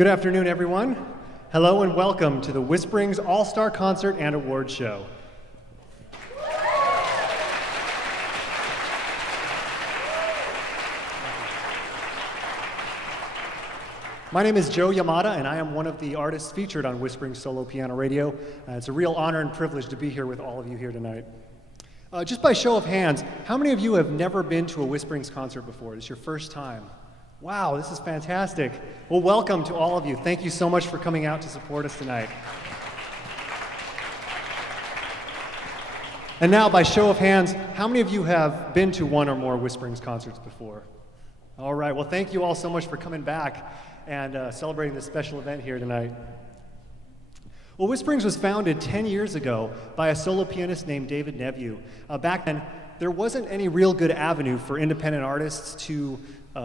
Good afternoon, everyone. Hello and welcome to the Whisperings All-Star Concert and Awards Show. My name is Joe Yamada, and I am one of the artists featured on Whisperings Solo Piano Radio. It's a real honor and privilege to be here with all of you here tonight. Just by show of hands, how many of you have never been to a Whisperings concert before? This is your first time. Wow, this is fantastic. Well, welcome to all of you. Thank you so much for coming out to support us tonight. And now, by show of hands, how many of you have been to one or more Whisperings concerts before? All right, well, thank you all so much for coming back and celebrating this special event here tonight. Well, Whisperings was founded 10 years ago by a solo pianist named David Nevue. Back then, there wasn't any real good avenue for independent artists to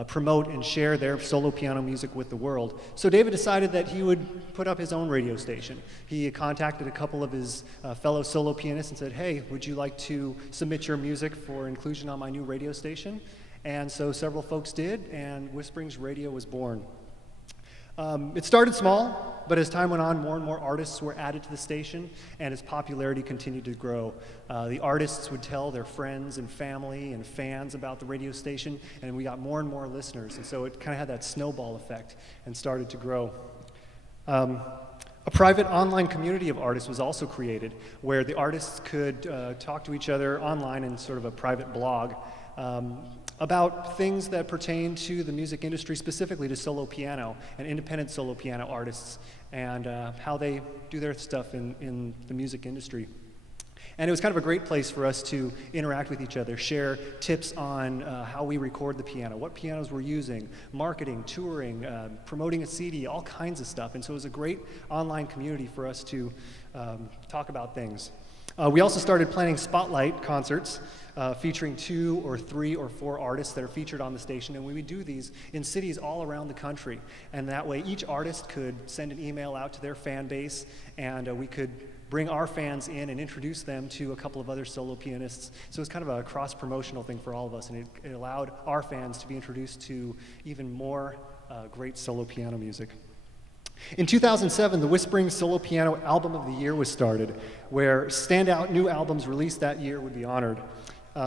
promote and share their solo piano music with the world. So David decided that he would put up his own radio station. He contacted a couple of his fellow solo pianists and said, hey, would you like to submit your music for inclusion on my new radio station? And so several folks did, and Whisperings Radio was born. It started small, but as time went on, more and more artists were added to the station, and its popularity continued to grow. The artists would tell their friends and family and fans about the radio station, and we got more and more listeners, and so it kind of had that snowball effect and started to grow. A private online community of artists was also created, where the artists could talk to each other online in sort of a private blog. About things that pertain to the music industry, specifically to solo piano and independent solo piano artists, and how they do their stuff in the music industry. And it was kind of a great place for us to interact with each other, share tips on how we record the piano, what pianos we're using, marketing, touring, promoting a CD, all kinds of stuff. And so it was a great online community for us to talk about things. We also started planning spotlight concerts featuring 2 or 3 or 4 artists that are featured on the station, and we would do these in cities all around the country. And that way each artist could send an email out to their fan base, and we could bring our fans in and introduce them to a couple of other solo pianists. So it was kind of a cross-promotional thing for all of us, and it allowed our fans to be introduced to even more great solo piano music. In 2007, the Whisperings Solo Piano Album of the Year was started, where standout new albums released that year would be honored.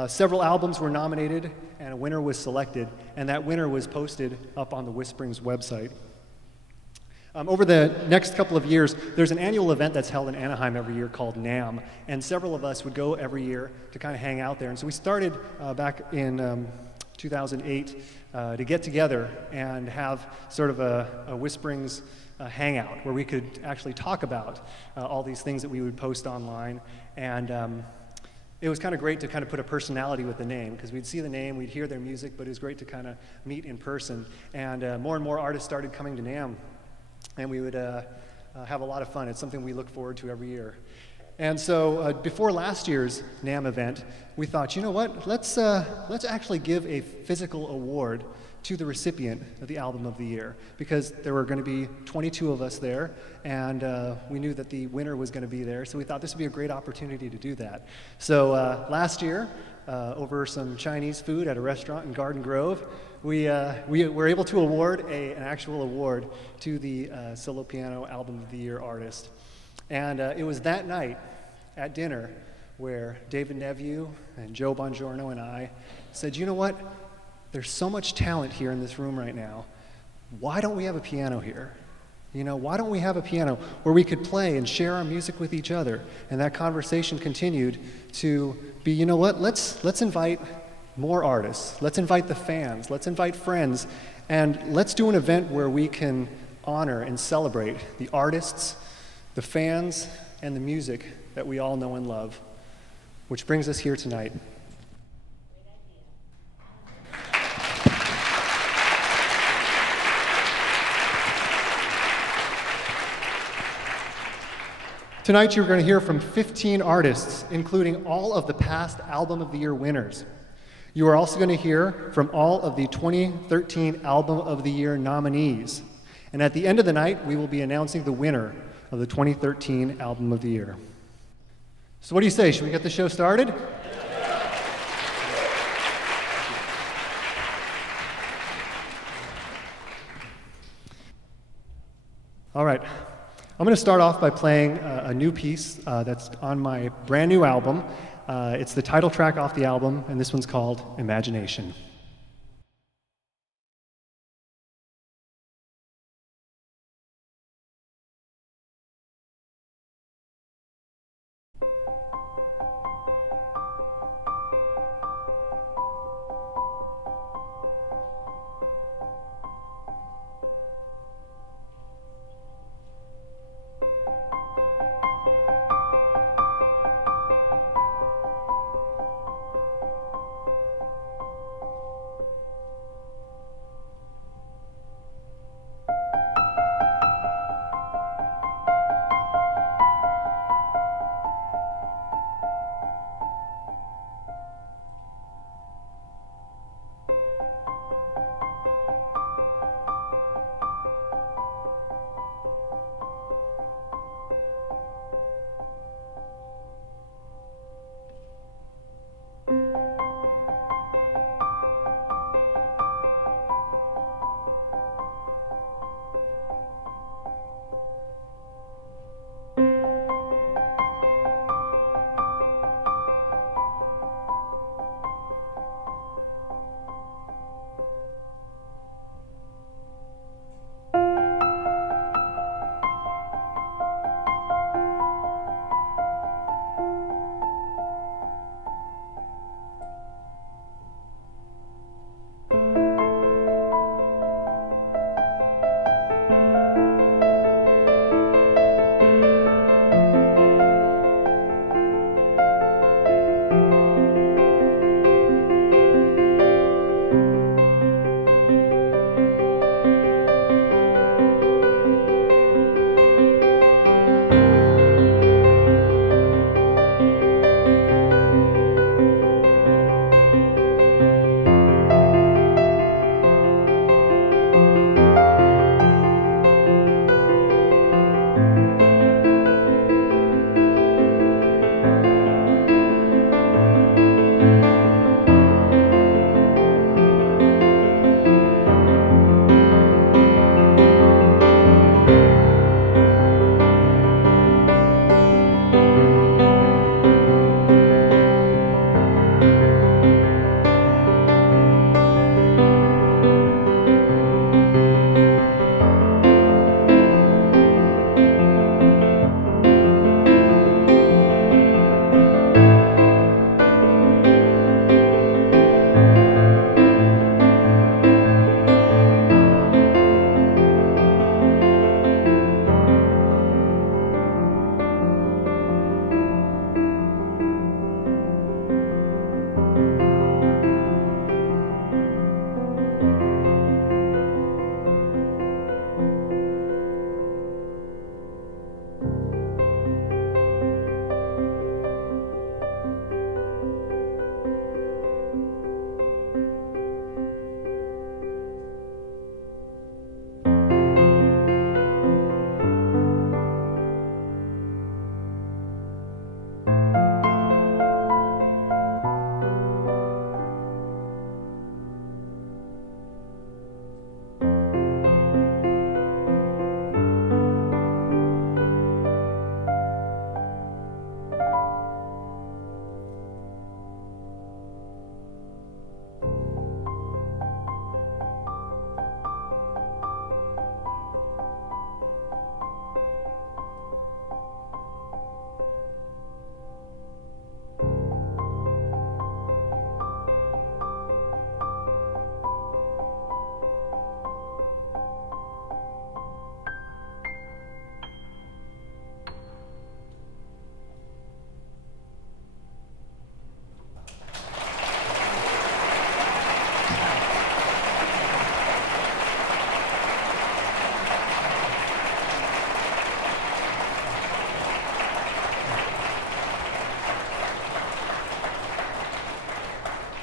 Several albums were nominated, and a winner was selected, and that winner was posted up on the Whisperings website. Over the next couple of years, there's an annual event that's held in Anaheim every year called NAMM, and several of us would go every year to kind of hang out there. And so we started back in 2008 to get together and have sort of a Whisperings hangout where we could actually talk about all these things that we would post online. And it was kind of great to kind of put a personality with the name, because we'd see the name, we'd hear their music, but it was great to kind of meet in person. And more artists started coming to NAMM, and we would have a lot of fun. It's something we look forward to every year. And so before last year's NAMM event, we thought, you know what, let's actually give a physical award to the recipient of the Album of the Year, because there were going to be 22 of us there, and we knew that the winner was going to be there, so we thought this would be a great opportunity to do that. So last year, over some Chinese food at a restaurant in Garden Grove, we were able to award an actual award to the Solo Piano Album of the Year artist. And it was that night at dinner where David Nevue and Joe Bongiorno and I said, you know what? There's so much talent here in this room right now. Why don't we have a piano here? You know, why don't we have a piano where we could play and share our music with each other? And that conversation continued to be, you know what, let's invite more artists. Let's invite the fans. Let's invite friends. And let's do an event where we can honor and celebrate the artists, the fans, and the music that we all know and love. Which brings us here tonight. Tonight you're going to hear from 15 artists, including all of the past Album of the Year winners. You are also going to hear from all of the 2013 Album of the Year nominees. And at the end of the night, we will be announcing the winner of the 2013 Album of the Year. So what do you say? Should we get the show started? All right. I'm going to start off by playing a new piece that's on my brand new album. It's the title track off the album, and this one's called Imagination.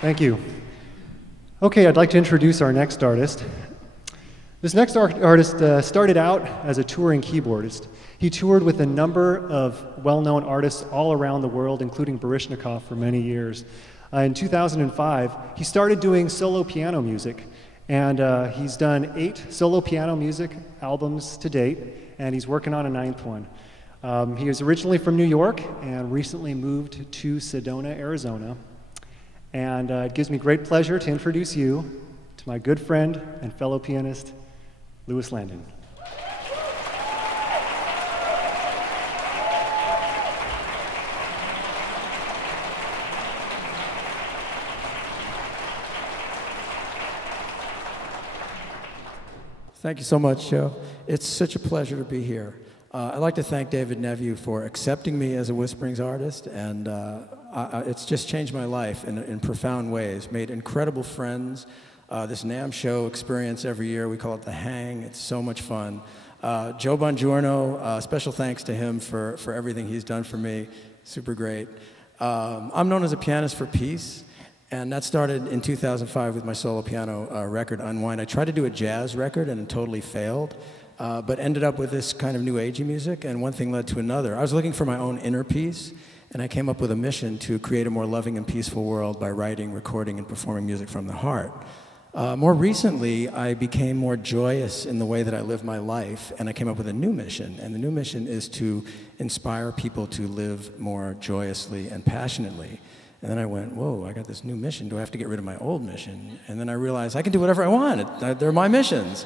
Thank you. Okay, I'd like to introduce our next artist. This next artist started out as a touring keyboardist. He toured with a number of well-known artists all around the world, including Baryshnikov for many years. In 2005, he started doing solo piano music, and he's done 8 solo piano music albums to date, and he's working on a 9th one. He is originally from New York and recently moved to Sedona, Arizona. And it gives me great pleasure to introduce you to my good friend and fellow pianist, Louis Landon. Thank you so much, Joe. It's such a pleasure to be here. I'd like to thank David Nevue for accepting me as a Whisperings artist, and it's just changed my life in profound ways. Made incredible friends. This NAMM show experience every year, we call it The Hang. It's so much fun. Joe Bongiorno, special thanks to him for everything he's done for me. Super great. I'm known as a pianist for peace. And that started in 2005 with my solo piano record, Unwind. I tried to do a jazz record and it totally failed, but ended up with this kind of new agey music, and one thing led to another. I was looking for my own inner peace, and I came up with a mission to create a more loving and peaceful world by writing, recording, and performing music from the heart. More recently, I became more joyous in the way that I live my life, and I came up with a new mission. And the new mission is to inspire people to live more joyously and passionately. And then I went, whoa, I got this new mission. Do I have to get rid of my old mission? And then I realized I can do whatever I want. They're my missions.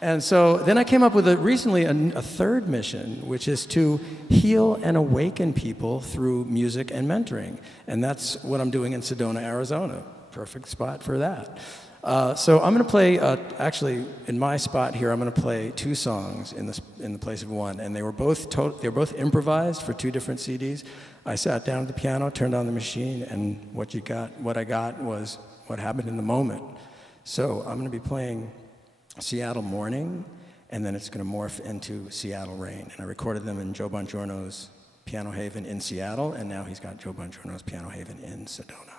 And so then I came up with recently a third mission, which is to heal and awaken people through music and mentoring. And that's what I'm doing in Sedona, Arizona. Perfect spot for that. So I'm going to play, actually, in my spot here, I'm going to play 2 songs in the place of one. And they were both improvised for 2 different CDs. I sat down at the piano, turned on the machine, and what I got was what happened in the moment. So I'm going to be playing Seattle Morning, and then it's going to morph into Seattle Rain. And I recorded them in Joe Bongiorno's Piano Haven in Seattle, and now he's got Joe Bongiorno's Piano Haven in Sedona.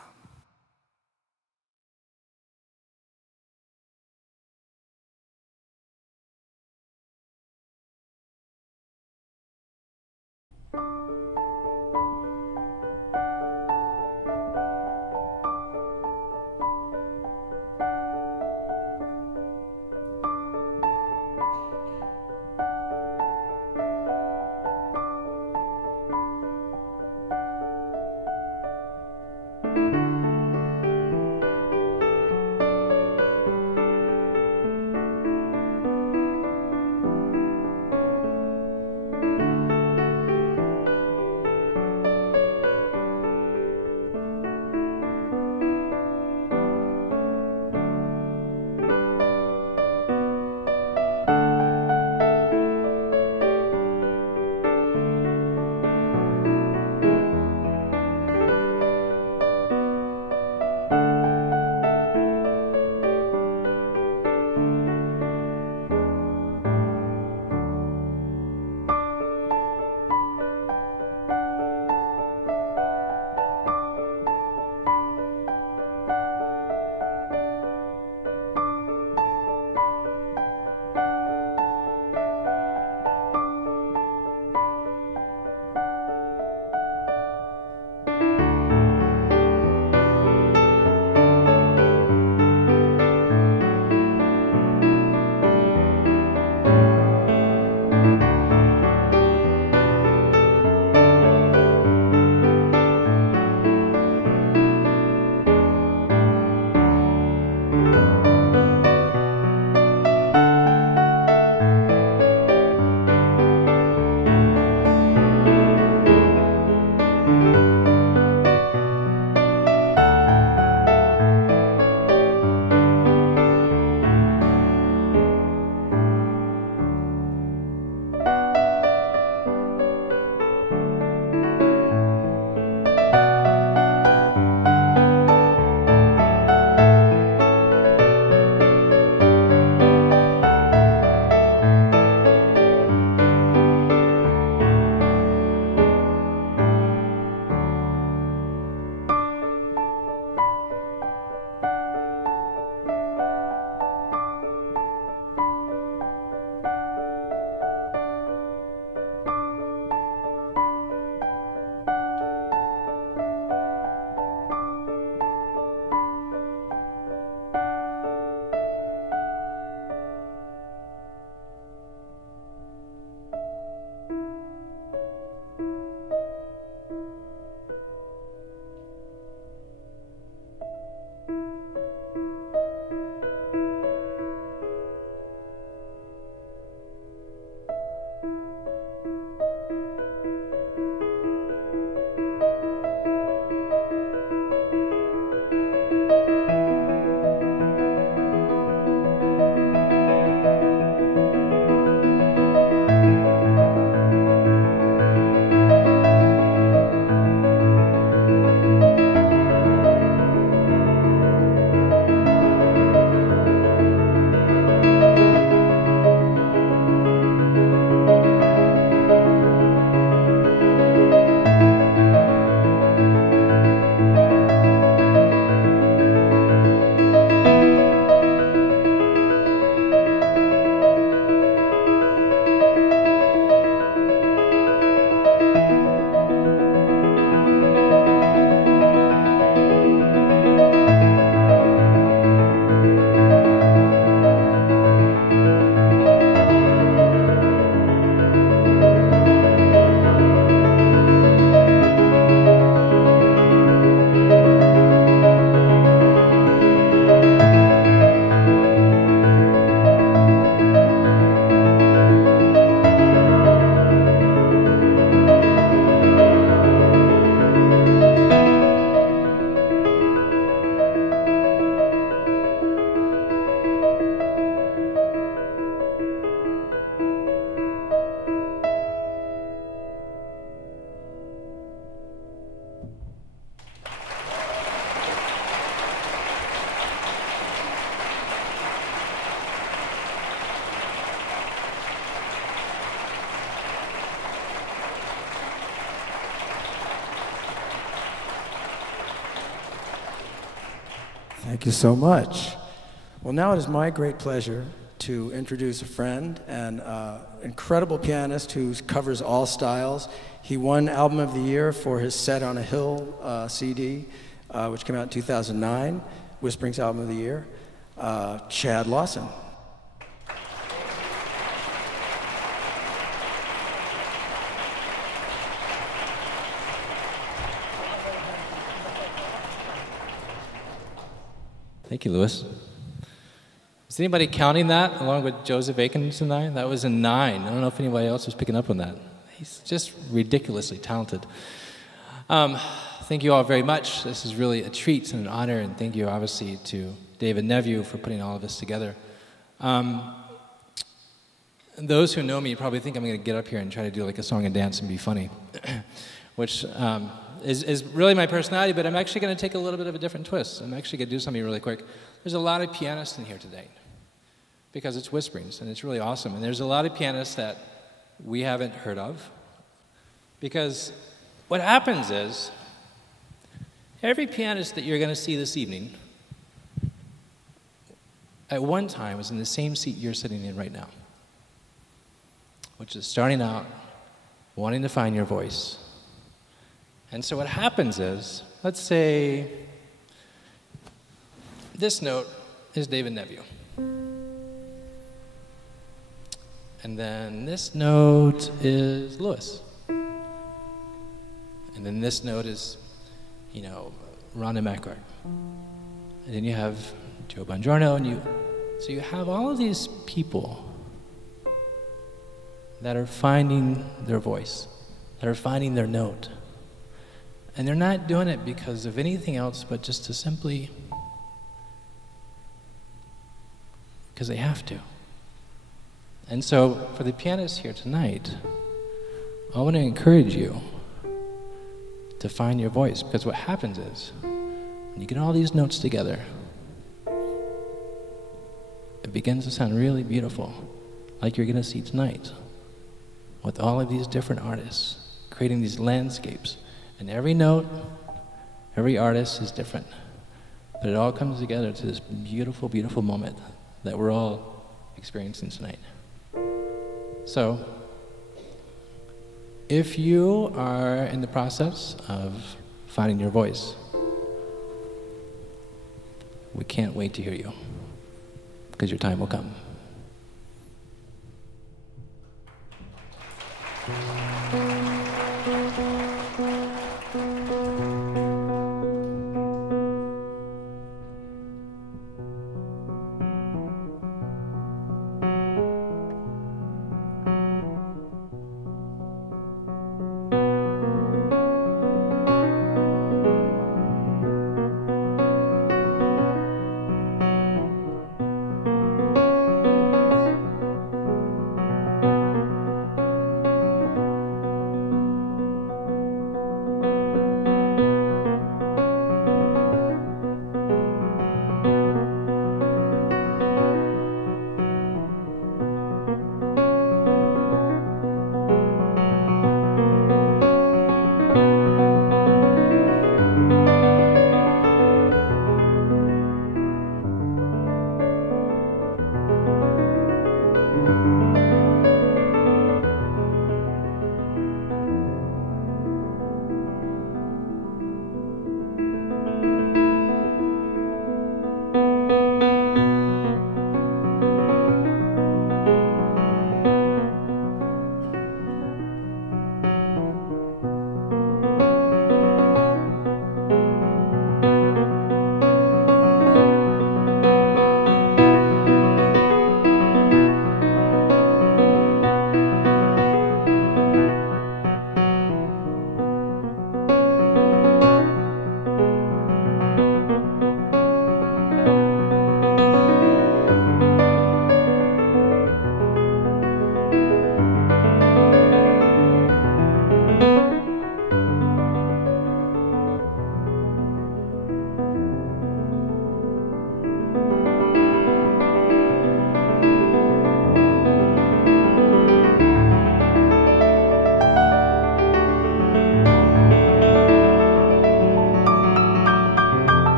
Thank you so much. Well, now it is my great pleasure to introduce a friend and incredible pianist who covers all styles. He won Album of the Year for his Set on a Hill CD, which came out in 2009, Whisperings Album of the Year, Chad Lawson. Thank you, Louis. Is anybody counting that along with Joseph Aikens and I? That was a 9. I don't know if anybody else was picking up on that. He's just ridiculously talented. Thank you all very much. This is really a treat and an honor, and thank you, obviously, to David Nevue for putting all of this together. Those who know me probably think I'm going to get up here and try to do like a song and dance and be funny, which is really my personality, but I'm actually going to take a little bit of a different twist. I'm actually going to do something really quick. There's a lot of pianists in here today because it's Whisperings, and it's really awesome. And there's a lot of pianists that we haven't heard of because what happens is every pianist that you're going to see this evening at one time was in the same seat you're sitting in right now, which is starting out, wanting to find your voice. And so what happens is, let's say this note is David Nevue. And then this note is Louis. And then this note is, you know, Rhonda Mackart. And then you have Joe Bongiorno, and so you have all of these people that are finding their voice, that are finding their note. And they're not doing it because of anything else but just to simply, because they have to. And so for the pianists here tonight, I want to encourage you to find your voice, because what happens is when you get all these notes together, it begins to sound really beautiful, like you're going to see tonight, with all of these different artists creating these landscapes. And every note, every artist is different. But it all comes together to this beautiful, beautiful moment that we're all experiencing tonight. So, if you are in the process of finding your voice, we can't wait to hear you, because your time will come.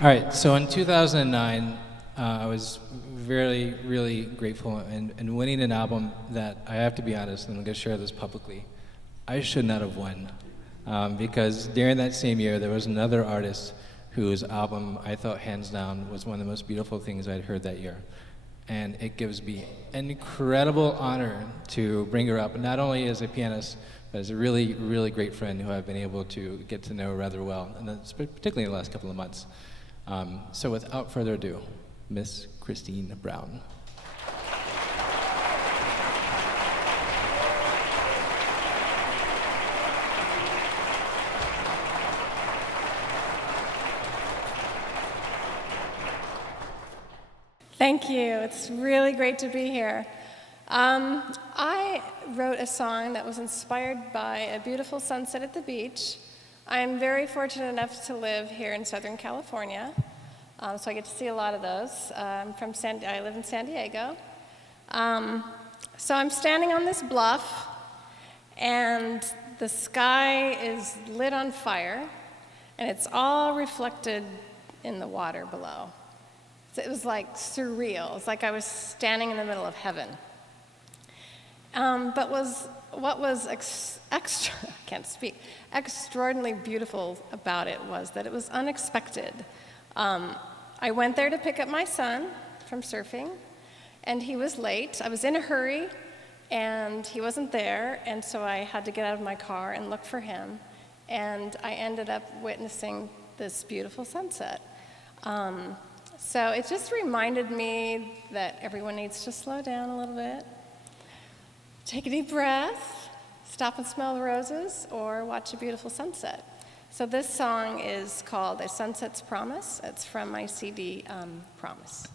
All right, so in 2009, I was really grateful in winning an album that, I have to be honest, and I'm going to share this publicly, I should not have won. Because during that same year, there was another artist whose album I thought hands down was one of the most beautiful things I'd heard that year. And it gives me an incredible honor to bring her up, not only as a pianist, but as a really great friend who I've been able to get to know rather well, and that's particularly in the last couple of months. So without further ado, Miss Christine Brown. Thank you. It's really great to be here. I wrote a song that was inspired by a beautiful sunset at the beach. I'm very fortunate enough to live here in Southern California, so I get to see a lot of those. I live in San Diego. So I'm standing on this bluff, and the sky is lit on fire, and it's all reflected in the water below. So it was like surreal. It's like I was standing in the middle of heaven. But what was extraordinarily beautiful about it was that it was unexpected. I went there to pick up my son from surfing, and he was late. I was in a hurry, and he wasn't there, and so I had to get out of my car and look for him, and I ended up witnessing this beautiful sunset. So it just reminded me that everyone needs to slow down a little bit, take a deep breath, stop and smell the roses, or watch a beautiful sunset. So this song is called A Sunset's Promise. It's from my CD, Promise.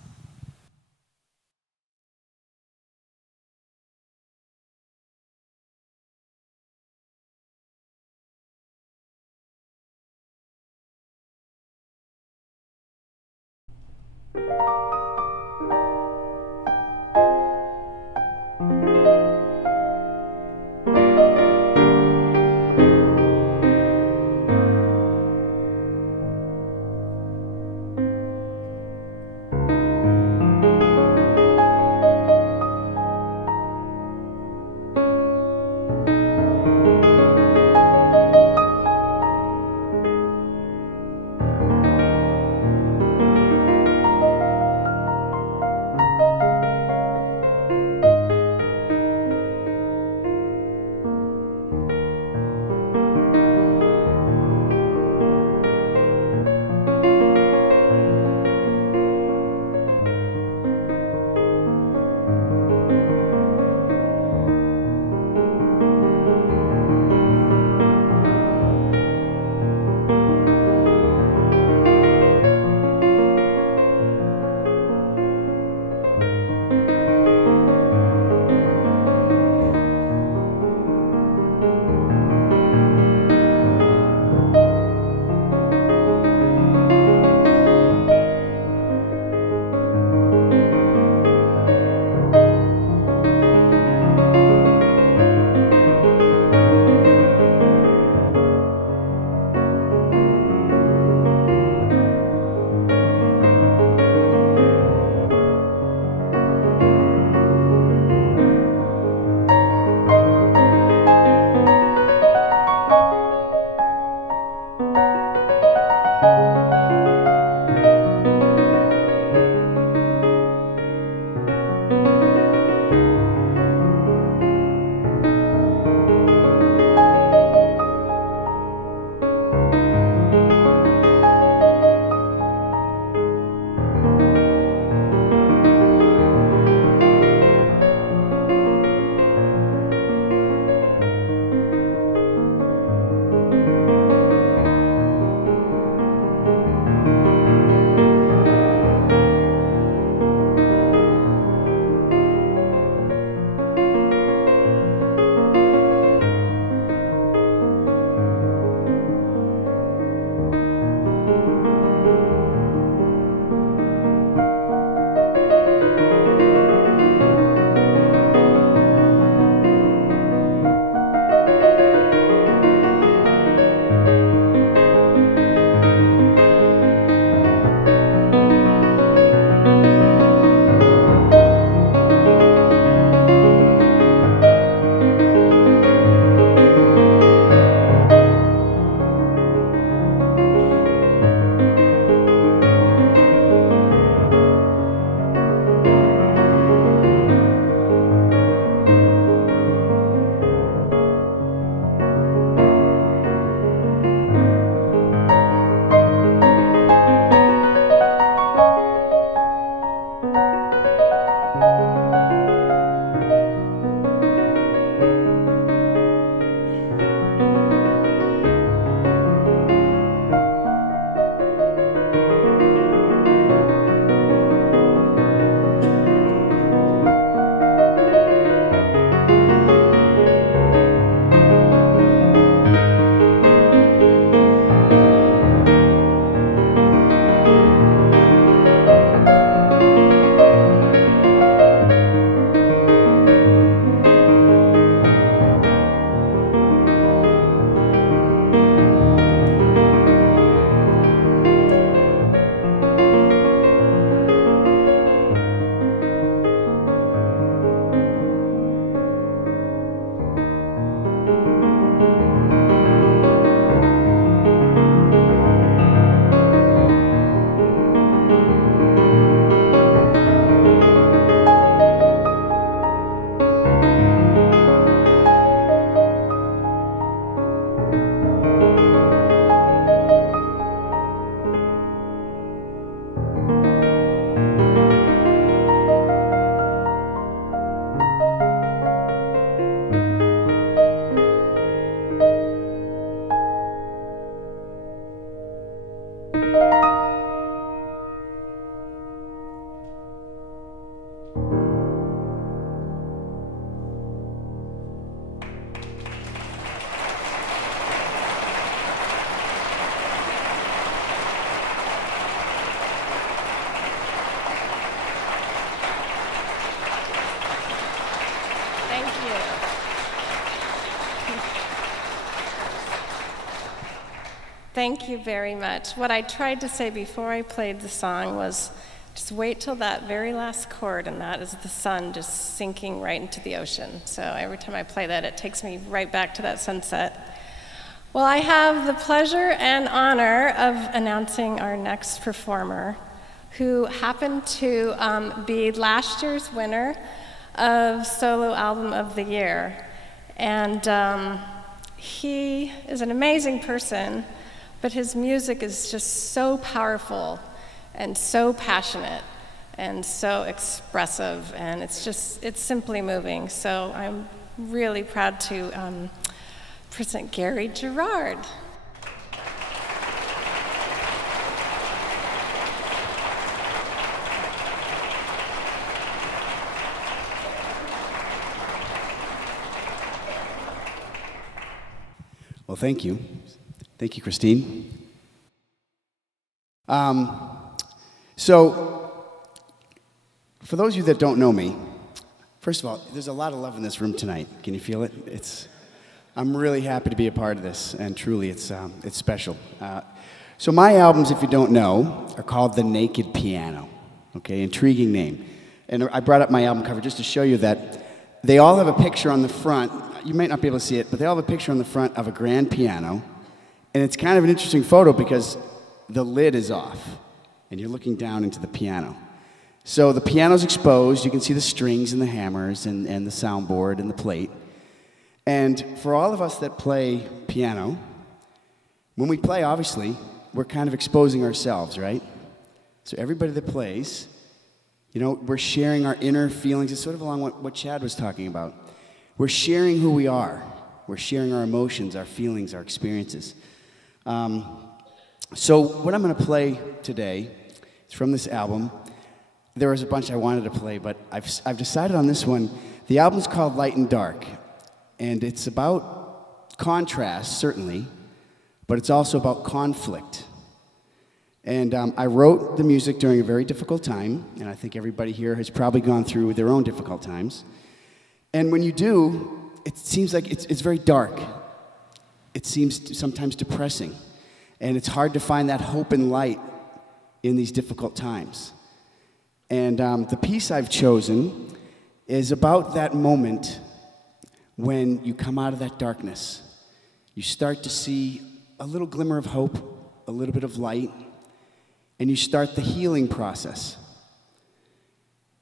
Thank you very much. What I tried to say before I played the song was just wait till that very last chord, and that is the sun just sinking right into the ocean. So every time I play that, it takes me right back to that sunset. Well, I have the pleasure and honor of announcing our next performer, who happened to be last year's winner of Solo Album of the Year. And he is an amazing person, but his music is just so powerful and so passionate and so expressive, and it's simply moving. So I'm really proud to present Gary Gerard. Well, thank you. Thank you, Christine. So, for those of you that don't know me, first of all, there's a lot of love in this room tonight. Can you feel it? I'm really happy to be a part of this, and truly, it's special. So my albums, if you don't know, are called The Naked Piano. Okay, intriguing name. And I brought up my album cover just to show you that they all have a picture on the front. You might not be able to see it, but they all have a picture on the front of a grand piano. And it's kind of an interesting photo because the lid is off, and you're looking down into the piano. So the piano's exposed. You can see the strings and the hammers and the soundboard and the plate. And for all of us that play piano, when we play, obviously, we're kind of exposing ourselves, right? So everybody that plays, you know, we're sharing our inner feelings. It's sort of along what Chad was talking about. We're sharing who we are. We're sharing our emotions, our feelings, our experiences. So what I'm going to play today is from this album. There was a bunch I wanted to play, but I've decided on this one. The album's called Light and Dark, and it's about contrast, certainly, but it's also about conflict. And I wrote the music during a very difficult time, and I think everybody here has probably gone through their own difficult times. And when you do, it seems like it's very dark. It seems sometimes depressing. And it's hard to find that hope and light in these difficult times. And the piece I've chosen is about that moment when you come out of that darkness. You start to see a little glimmer of hope, a little bit of light, and you start the healing process.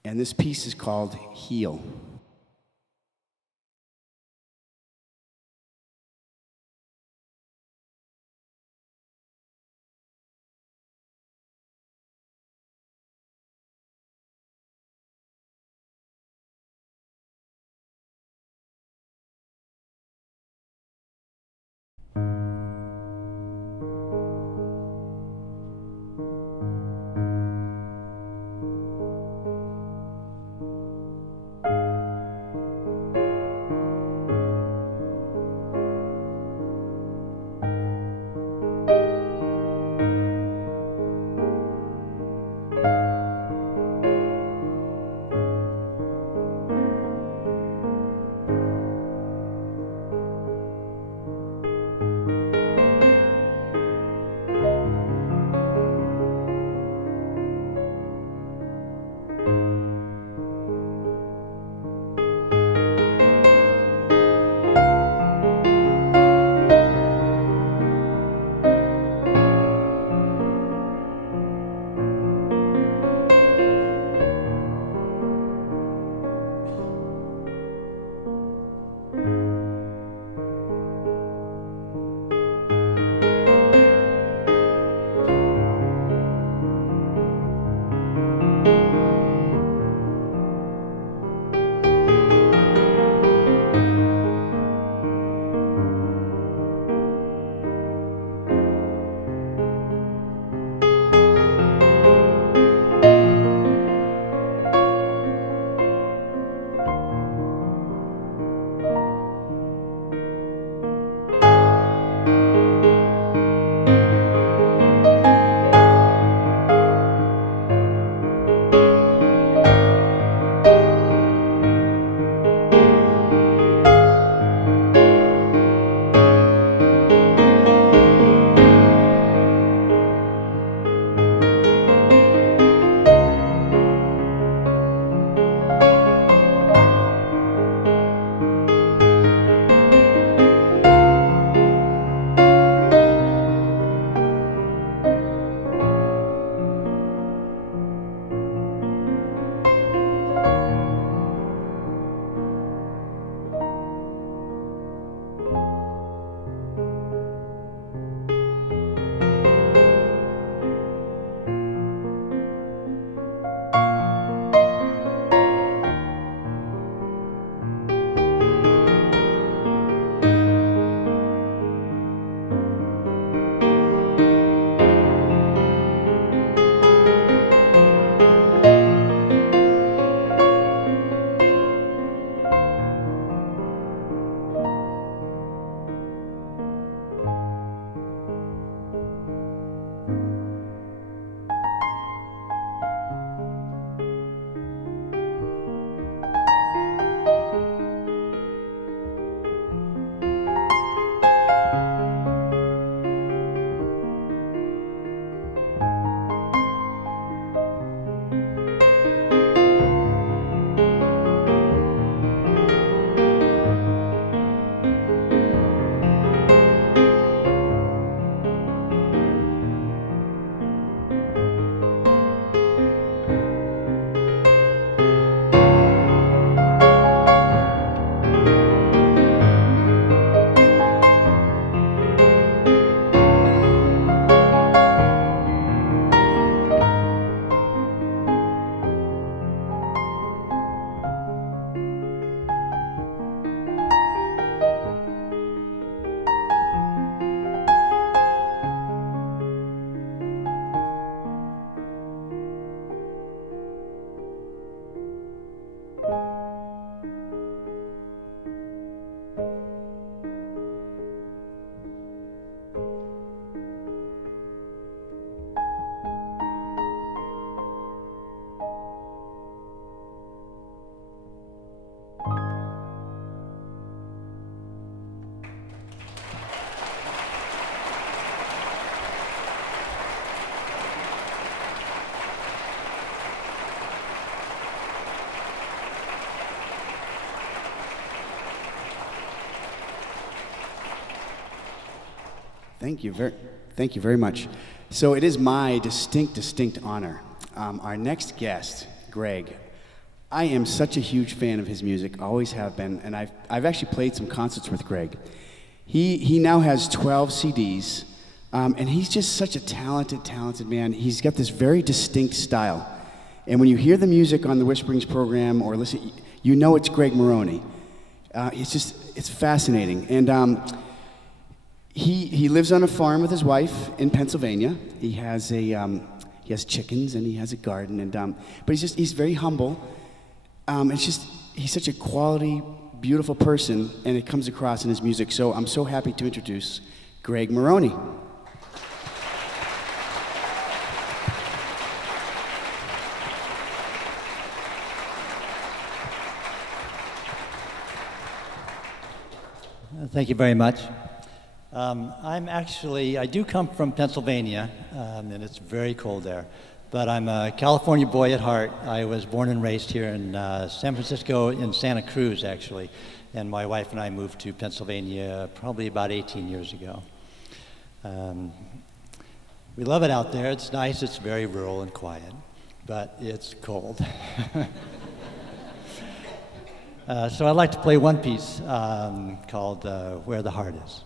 And this piece is called Heal. Thank you very much. So it is my distinct honor. Our next guest, Greg, I am such a huge fan of his music, always have been, and I've actually played some concerts with Greg. He now has 12 CDs, and he's just such a talented man. He's got this very distinct style. And when you hear the music on the Whisperings program or listen, you know it's Greg Maroney. It's fascinating. And he lives on a farm with his wife in Pennsylvania. He has chickens and he has a garden. And but he's very humble. He's such a quality, beautiful person, and it comes across in his music. So I'm so happy to introduce Greg Maroney. Thank you very much. I do come from Pennsylvania, and it's very cold there. But I'm a California boy at heart. I was born and raised here in San Francisco, in Santa Cruz, actually. And my wife and I moved to Pennsylvania probably about 18 years ago. We love it out there. It's nice. It's very rural and quiet, but it's cold. So I'd like to play one piece called Where the Heart Is.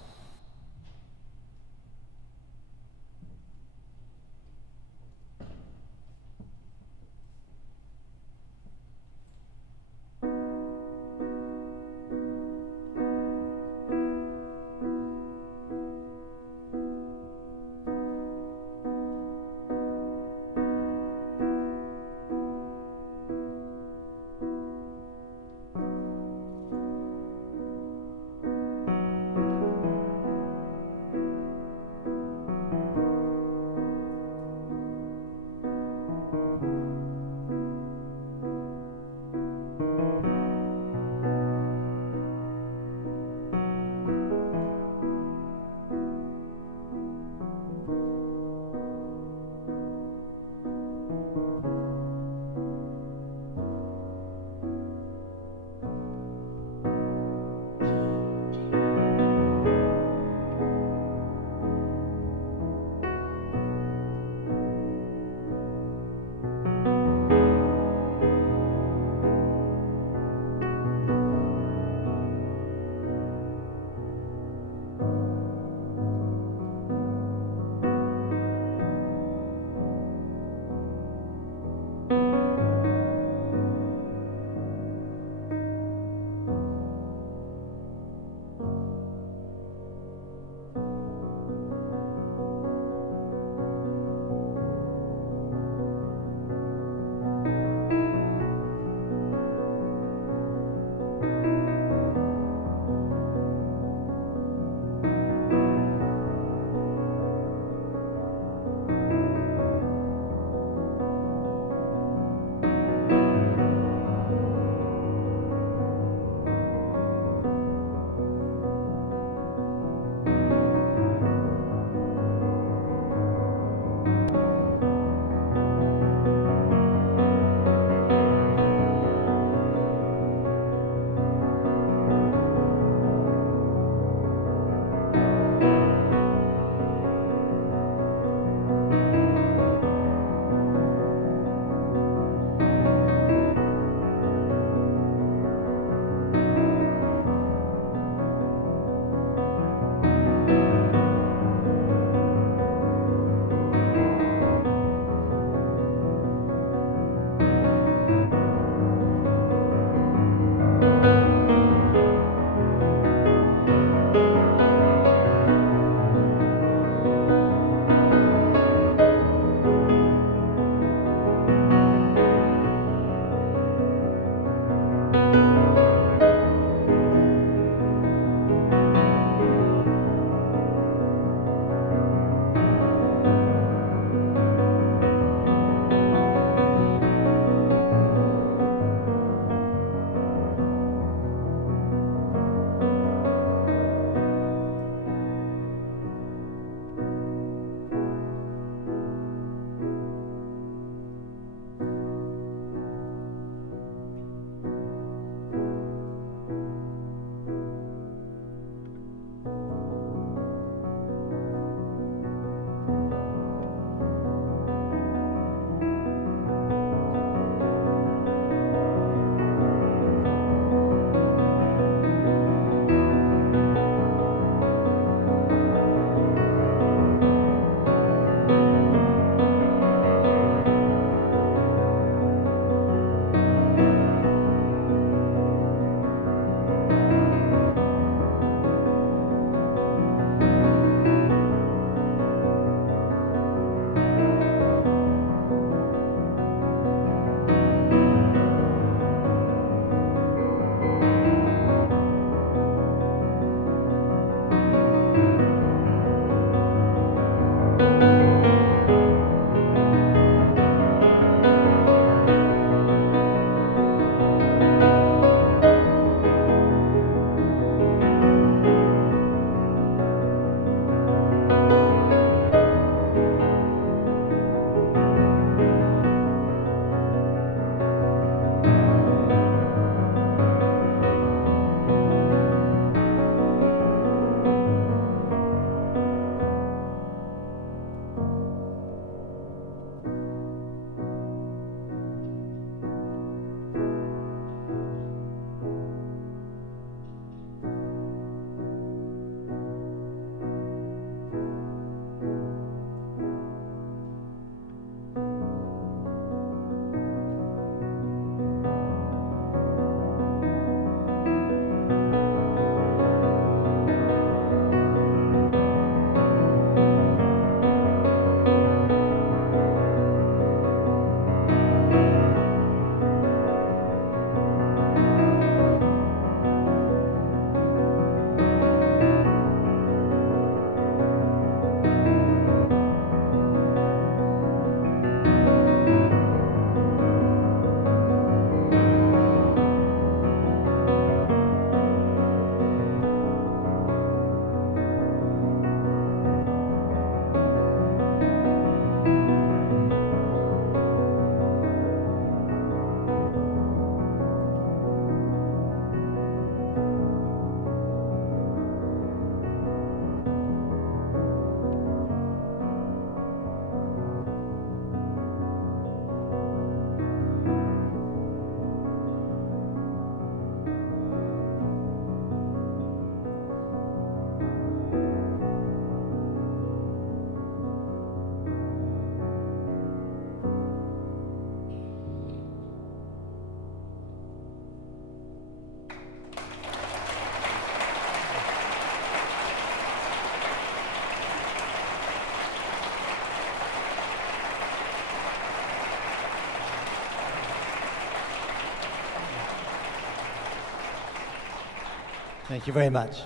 Thank you very much.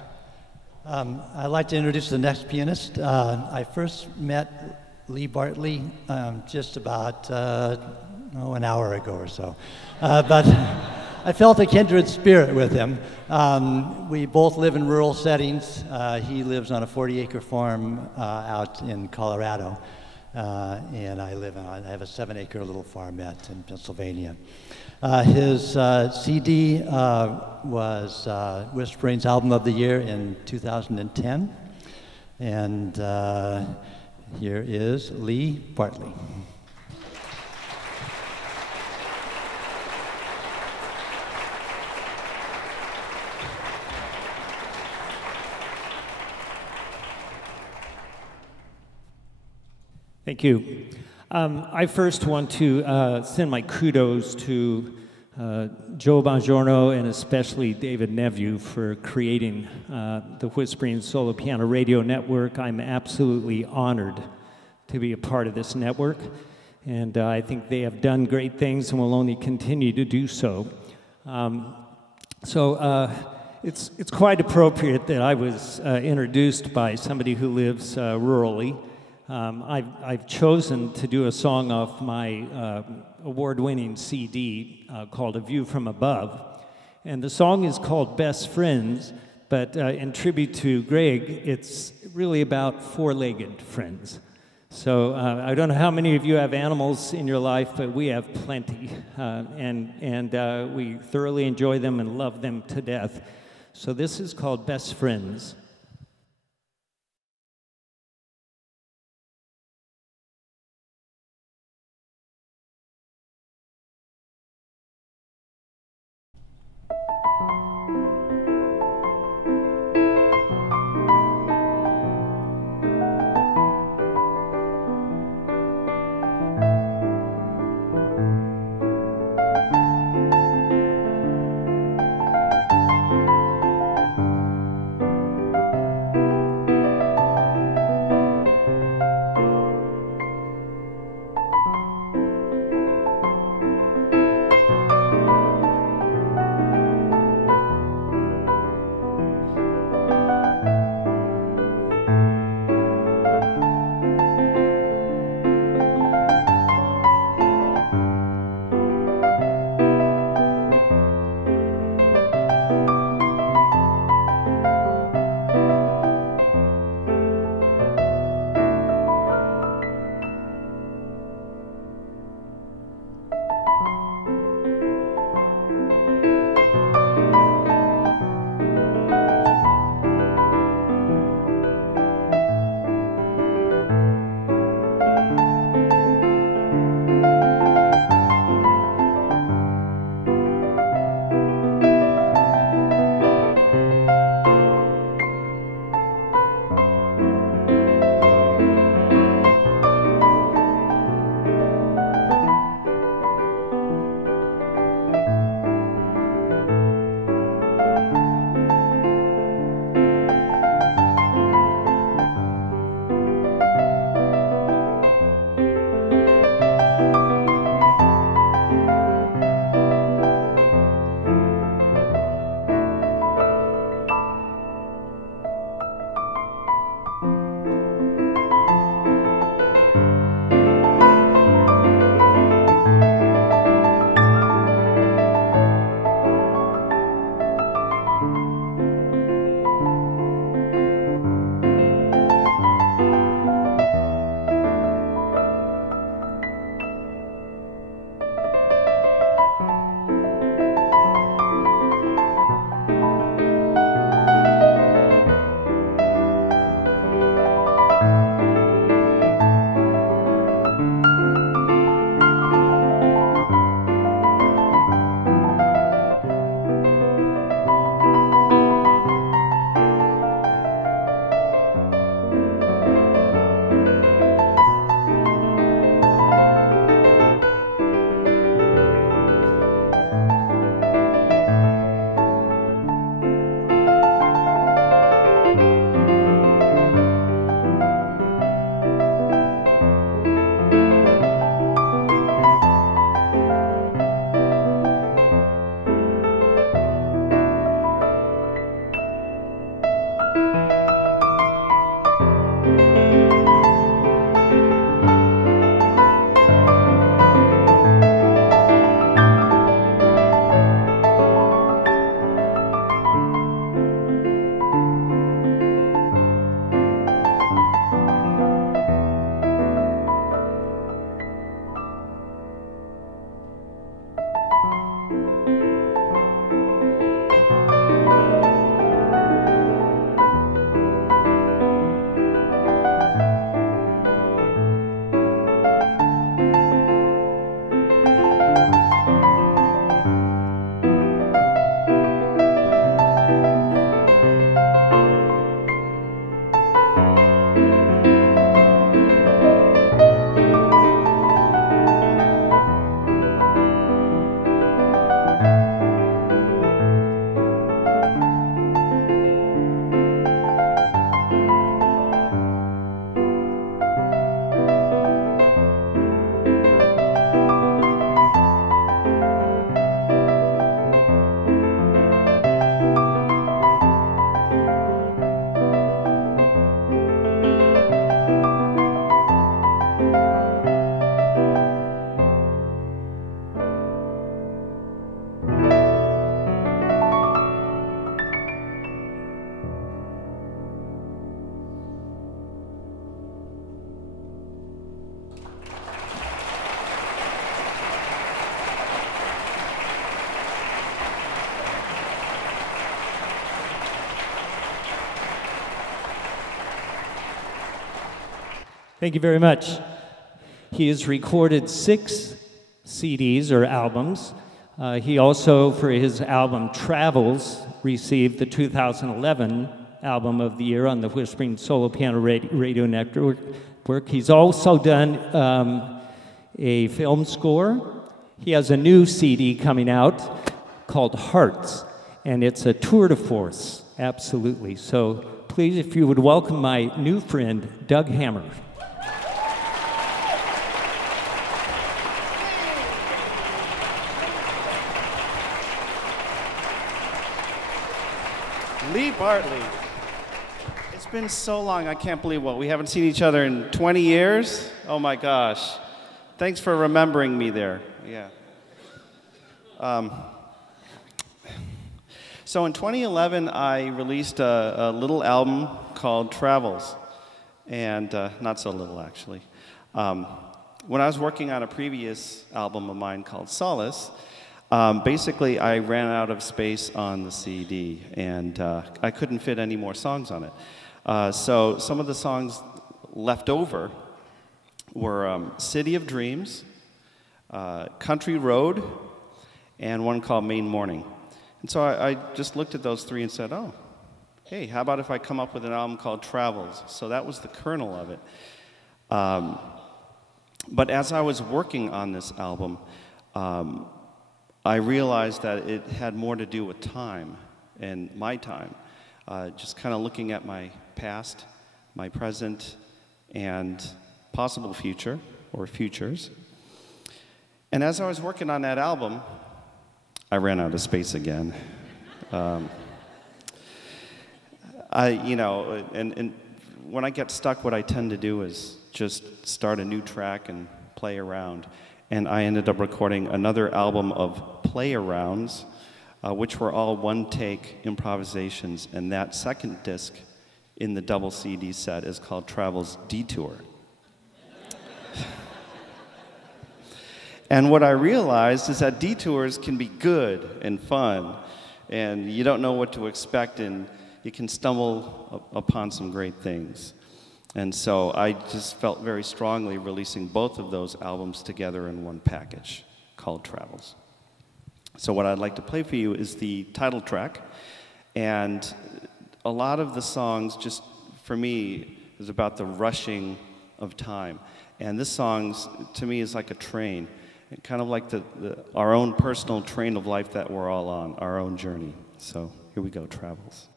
I'd like to introduce the next pianist. I first met Lee Bartley just about an hour ago or so. But I felt a kindred spirit with him. We both live in rural settings. He lives on a 40-acre farm out in Colorado, and I have a 7-acre little farmette in Pennsylvania. His CD was Whisperings Album of the Year in 2010, and here is Lee Bartley. Thank you. I first want to send my kudos to Joe Bongiorno and especially David Nevue for creating the Whispering Solo Piano Radio Network. I'm absolutely honored to be a part of this network, and I think they have done great things and will only continue to do so. It's quite appropriate that I was introduced by somebody who lives rurally. I've chosen to do a song off my award-winning CD called A View from Above. And the song is called Best Friends, but in tribute to Greg, it's really about four-legged friends. So I don't know how many of you have animals in your life, but we have plenty. And we thoroughly enjoy them and love them to death. So this is called Best Friends. Thank you very much. He has recorded 6 CDs or albums. He also, for his album Travels, received the 2011 Album of the Year on the Whispering Solo Piano Radio Network. He's also done a film score. He has a new CD coming out called Hearts, and it's a tour de force, absolutely. So please, if you would welcome my new friend, Doug Hammer. Lee Bartley. It's been so long, I can't believe we haven't seen each other in 20 years? Oh my gosh. Thanks for remembering me there. Yeah. So in 2011, I released a little album called Travels, and not so little actually. When I was working on a previous album of mine called Solace, basically I ran out of space on the CD, and I couldn't fit any more songs on it. So some of the songs left over were City of Dreams, Country Road, and one called Main Morning. And so I just looked at those 3 and said, oh, hey, how about if I come up with an album called Travels? So that was the kernel of it. But as I was working on this album, I realized that it had more to do with time and my time. Just kind of looking at my past, my present, and possible future, or futures. And as I was working on that album, I ran out of space again. And when I get stuck, what I tend to do is just start a new track and play around. And I ended up recording another album of play-arounds, which were all one-take improvisations. And that second disc in the double CD set is called Travels Detour. And what I realized is that detours can be good and fun, and you don't know what to expect, and you can stumble upon some great things. And so I just felt very strongly releasing both of those albums together in one package called Travels. So what I'd like to play for you is the title track, and a lot of the songs, just for me, is about the rushing of time. And this song, to me, is like a train. Kind of like our own personal train of life that we're all on, our own journey. So here we go, Travels.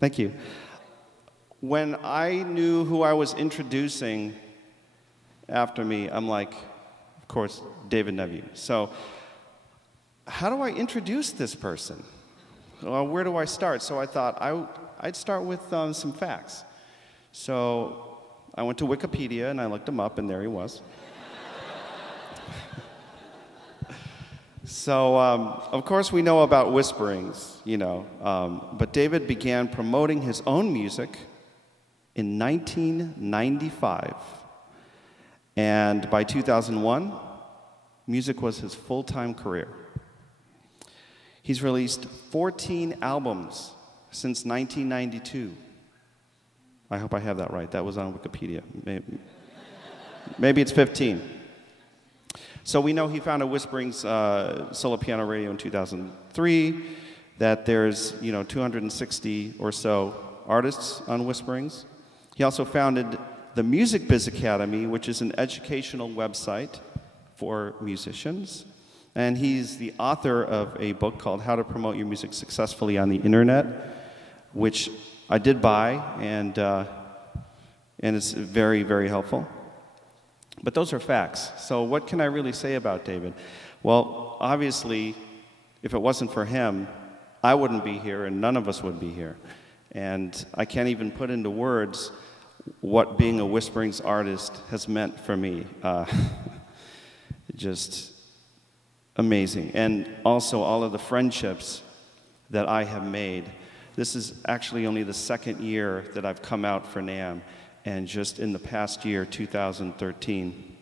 Thank you. When I knew who I was introducing after me, I'm like, of course, David Neville. So how do I introduce this person? Well, where do I start? So I thought I'd start with some facts. So I went to Wikipedia and I looked him up, and there he was. So, of course, we know about Whisperings, you know, but David began promoting his own music in 1995. And by 2001, music was his full-time career. He's released 14 albums since 1992. I hope I have that right. That was on Wikipedia. Maybe it's 15. So we know he founded Whisperings Solo Piano Radio in 2003, that there's 260 or so artists on Whisperings. He also founded the Music Biz Academy, which is an educational website for musicians. And he's the author of a book called How to Promote Your Music Successfully on the Internet, which I did buy, and it's very, very helpful. But those are facts. So what can I really say about David? Well, obviously, if it wasn't for him, I wouldn't be here, and none of us would be here. And I can't even put into words what being a Whisperings artist has meant for me. Just amazing. And also all of the friendships that I have made. This is actually only the second year that I've come out for NAMM. And just in the past year, 2013,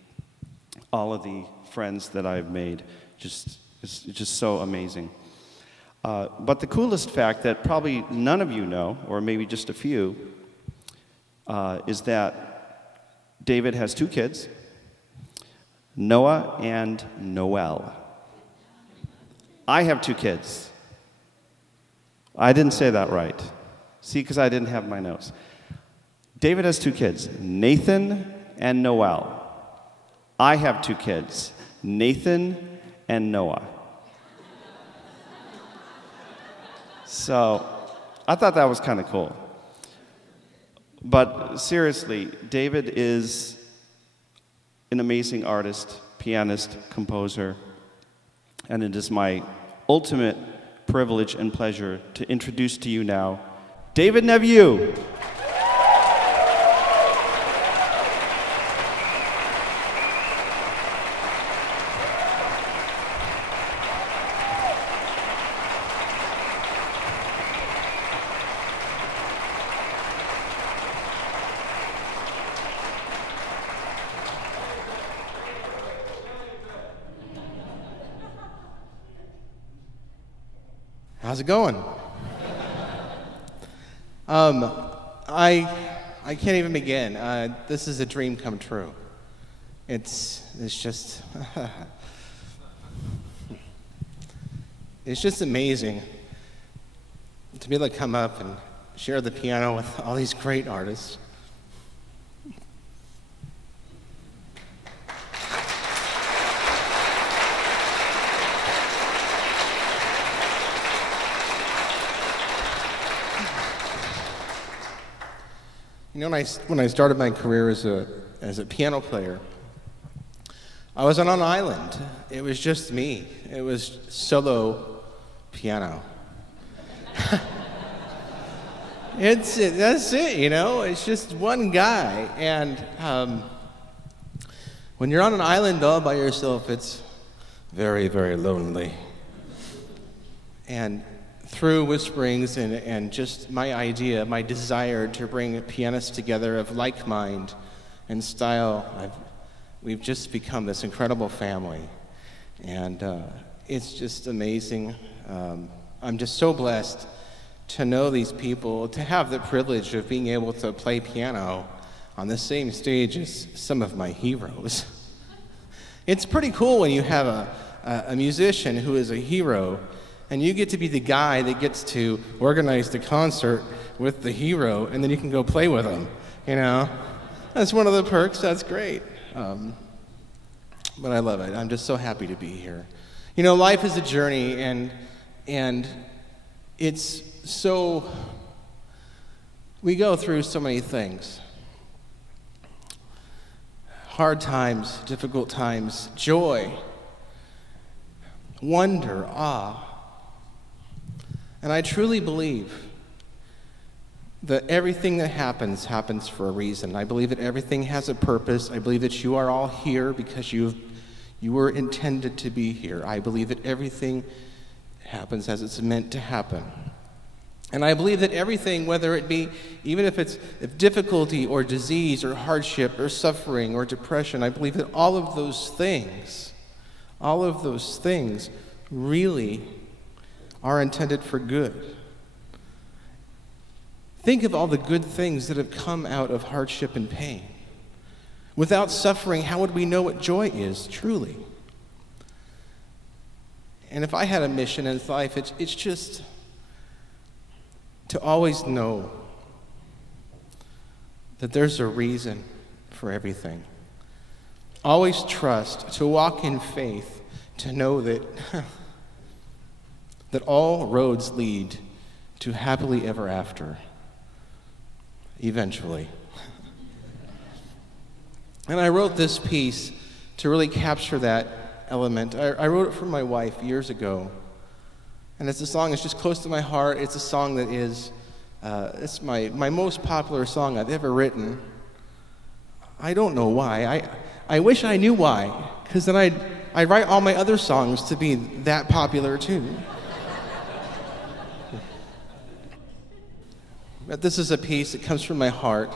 all of the friends that I've made, it's just so amazing. But the coolest fact that probably none of you know, or maybe just a few, is that David has 2 kids, Noah and Noel. I have 2 kids. I didn't say that right. See, because I didn't have my notes. David has 2 kids, Nathan and Noel. I have 2 kids, Nathan and Noah. So I thought that was kind of cool. But seriously, David is an amazing artist, pianist, composer, and it is my ultimate privilege and pleasure to introduce to you now David Neville. How's it going? I can't even begin. This is a dream come true. It's just it's just amazing to be able to come up and share the piano with all these great artists. You know, when I started my career as a piano player, I was on an island. It was just me. It was solo piano. That's it, you know? It's just one guy. And when you're on an island all by yourself, it's very, very lonely. And through Whisperings and just my idea, my desire to bring pianists together of like mind and style, we've just become this incredible family. And it's just amazing. I'm just so blessed to know these people, to have the privilege of being able to play piano on the same stage as some of my heroes. It's pretty cool when you have a musician who is a hero, and you get to be the guy that gets to organize the concert with the hero, and then you can go play with him, you know? That's one of the perks, that's great. But I love it, I'm just so happy to be here. You know, life is a journey, and it's so We go through so many things. Hard times, difficult times, joy, wonder, awe. And I truly believe that everything that happens for a reason. I believe that everything has a purpose. I believe that you are all here because you were intended to be here. I believe that everything happens as it's meant to happen. And I believe that everything, whether it be, even if difficulty or disease or hardship or suffering or depression, I believe that all of those things really are intended for good. Think of all the good things that have come out of hardship and pain. Without suffering, how would we know what joy is, truly? And if I had a mission in life, it's just to always know that there's a reason for everything. Always trust, to walk in faith, to know that, that all roads lead to happily ever after, eventually. And I wrote this piece to really capture that element. I wrote it for my wife years ago. And it's a song that's just close to my heart. It's a song that is, it's my most popular song I've ever written. I don't know why. I wish I knew why, because then I'd write all my other songs to be that popular too. But this is a piece that comes from my heart.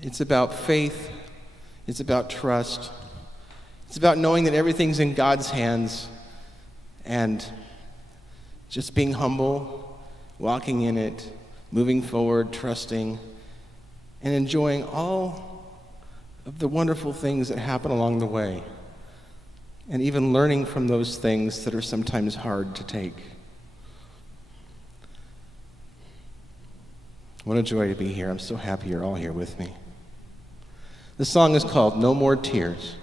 It's about faith. It's about trust. It's about knowing that everything's in God's hands and just being humble, walking in it, moving forward, trusting, and enjoying all of the wonderful things that happen along the way, and even learning from those things that are sometimes hard to take. What a joy to be here. I'm so happy you're all here with me. The song is called No More Tears.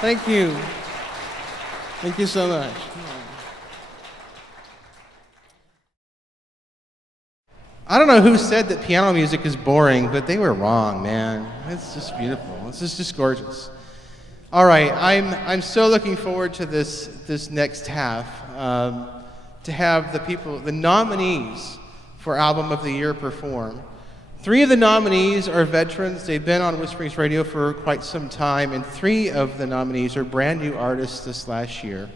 Thank you. Thank you so much. I don't know who said that piano music is boring, but they were wrong, man. It's just beautiful. This is just gorgeous. All right, I'm so looking forward to this next half, to have the nominees for Album of the Year perform. 3 of the nominees are veterans. They've been on Whisperings Radio for quite some time, and 3 of the nominees are brand new artists this last year.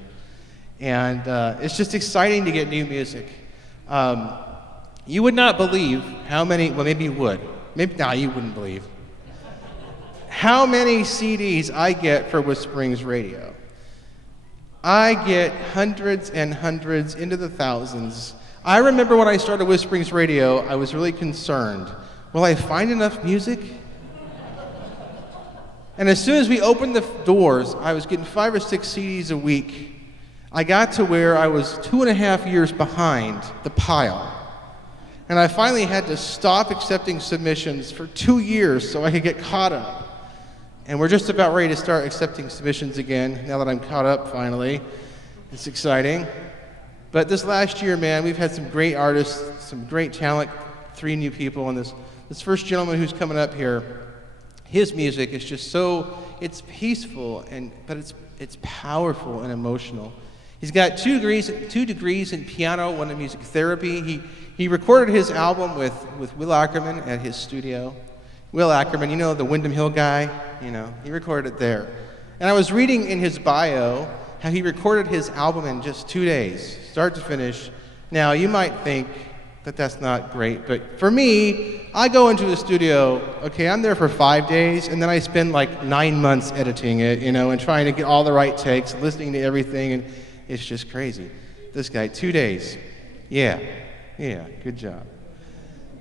And it's just exciting to get new music. You would not believe how many, well, maybe you would. Maybe, no, you wouldn't believe how many CDs I get for Whisperings Radio. I get hundreds and hundreds, into the thousands. I remember when I started Whisperings Radio, I was really concerned. Will I find enough music? And as soon as we opened the doors, I was getting 5 or 6 CDs a week. I got to where I was 2.5 years behind the pile. And I finally had to stop accepting submissions for 2 years so I could get caught up. And we're just about ready to start accepting submissions again, now that I'm caught up finally. It's exciting. But this last year, man, we've had some great artists, some great talent, 3 new people, and this first gentleman who's coming up here, his music is just so, it's peaceful, but it's powerful and emotional. He's got 2 degrees in piano, 1 in music therapy. He recorded his album with Will Ackerman at his studio. Will Ackerman, you know, the Windham Hill guy, you know, he recorded it there. And I was reading in his bio how he recorded his album in just 2 days, start to finish. Now, you might think that that's not great, but for me, I go into the studio, okay, I'm there for 5 days, and then I spend like 9 months editing it, you know, and trying to get all the right takes, listening to everything, and it's just crazy. This guy, 2 days. Yeah, good job.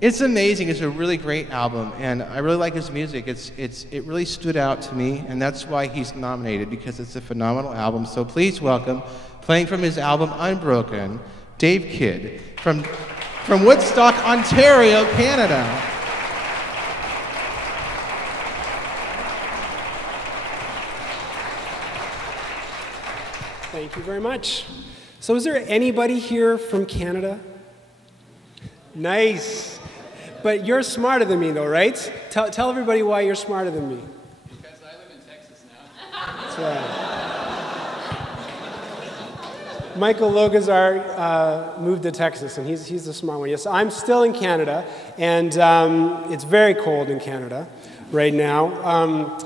It's amazing. It's a really great album, and I really like his music. It really stood out to me, and that's why he's nominated, because it's a phenomenal album. So please welcome, playing from his album Unbroken, Dave Kidd from Woodstock, Ontario, Canada. Thank you very much. So is there anybody here from Canada? Nice. But you're smarter than me, though, right? Tell everybody why you're smarter than me. Because I live in Texas now. That's right. Michael Logazar moved to Texas, and he's the smart one. Yes, I'm still in Canada, and it's very cold in Canada right now.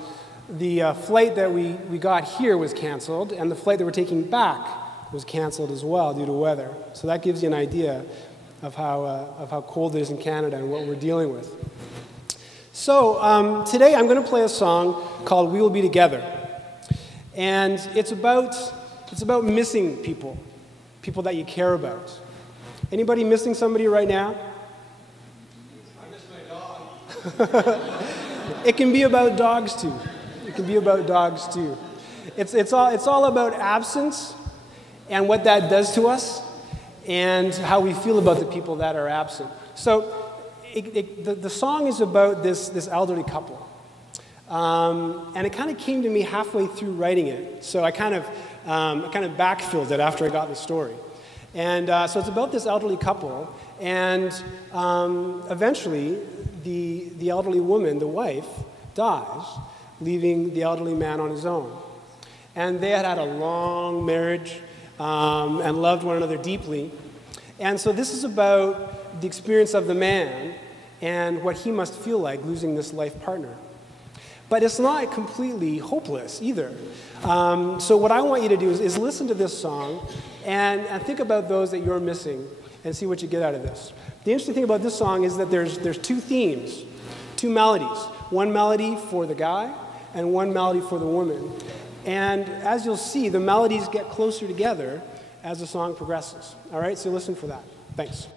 The flight that we got here was canceled, and the flight that we're taking back was canceled as well due to weather. So that gives you an idea of how cold it is in Canada and what we're dealing with. So today I'm going to play a song called "We Will Be Together," and it's about missing people that you care about. Anybody missing somebody right now? I miss my dog. It can be about dogs too. It can be about dogs too. It's all about absence and what that does to us, and how we feel about the people that are absent. So the song is about this elderly couple. And it kind of came to me halfway through writing it. So I kind of backfilled it after I got the story. And so it's about this elderly couple, and eventually the elderly woman, the wife, dies, leaving the elderly man on his own. And they had a long marriage, and loved one another deeply. And so this is about the experience of the man and what he must feel like losing this life partner. But it's not completely hopeless either. So what I want you to do is listen to this song and think about those that you're missing and see what you get out of this. The interesting thing about this song is that there's 2 themes, 2 melodies. One melody for the guy and one melody for the woman. And as you'll see, the melodies get closer together as the song progresses. All right, so listen for that. Thanks.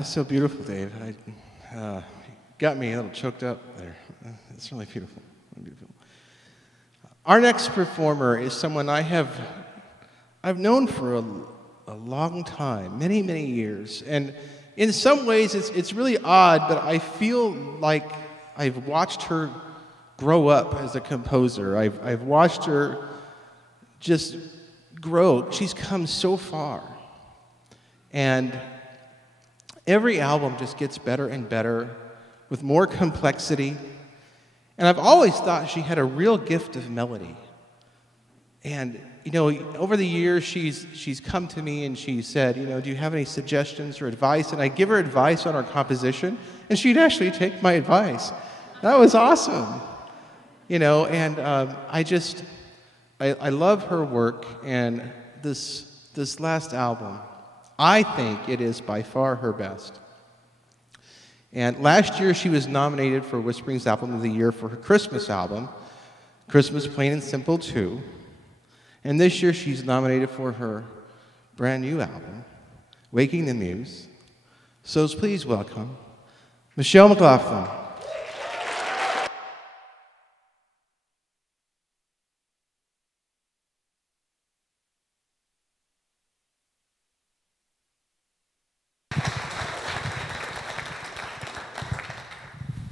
was so beautiful, Dave. Got me a little choked up there. It's really beautiful. Really beautiful. Our next performer is someone I've known for a long time, many, many years. And in some ways, it's really odd, but I feel like I've watched her grow up as a composer. I've watched her just grow. She's come so far. And every album just gets better and better with more complexity. And I've always thought she had a real gift of melody. And, you know, over the years, she's come to me and she said, you know, do you have any suggestions or advice? And I give her advice on her composition, and she'd actually take my advice. That was awesome. You know, and I love her work, and this last album, I think it is by far her best. And last year, she was nominated for Whisperings Album of the Year for her Christmas album, Christmas Plain and Simple 2. And this year, she's nominated for her brand new album, Waking the Muse. So please welcome Michelle McLaughlin.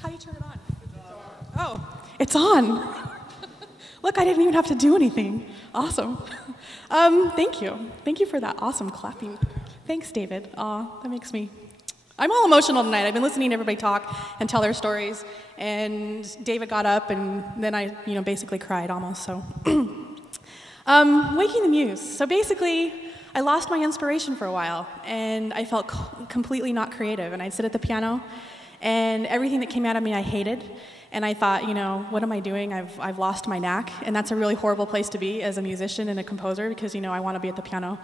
How do you turn it on? Oh, it's on. Look, I didn't even have to do anything. Awesome. Thank you. Thank you for that awesome clapping. Thanks, David. Aw, that makes me... I'm all emotional tonight. I've been listening to everybody talk and tell their stories, and David got up, and then I, basically cried almost, so... Waking the Muse. So basically, I lost my inspiration for a while, and I felt completely not creative, and I'd sit at the piano, and everything that came out of me I hated. And I thought, what am I doing? I've lost my knack. And that's a really horrible place to be as a musician and a composer because, I want to be at the piano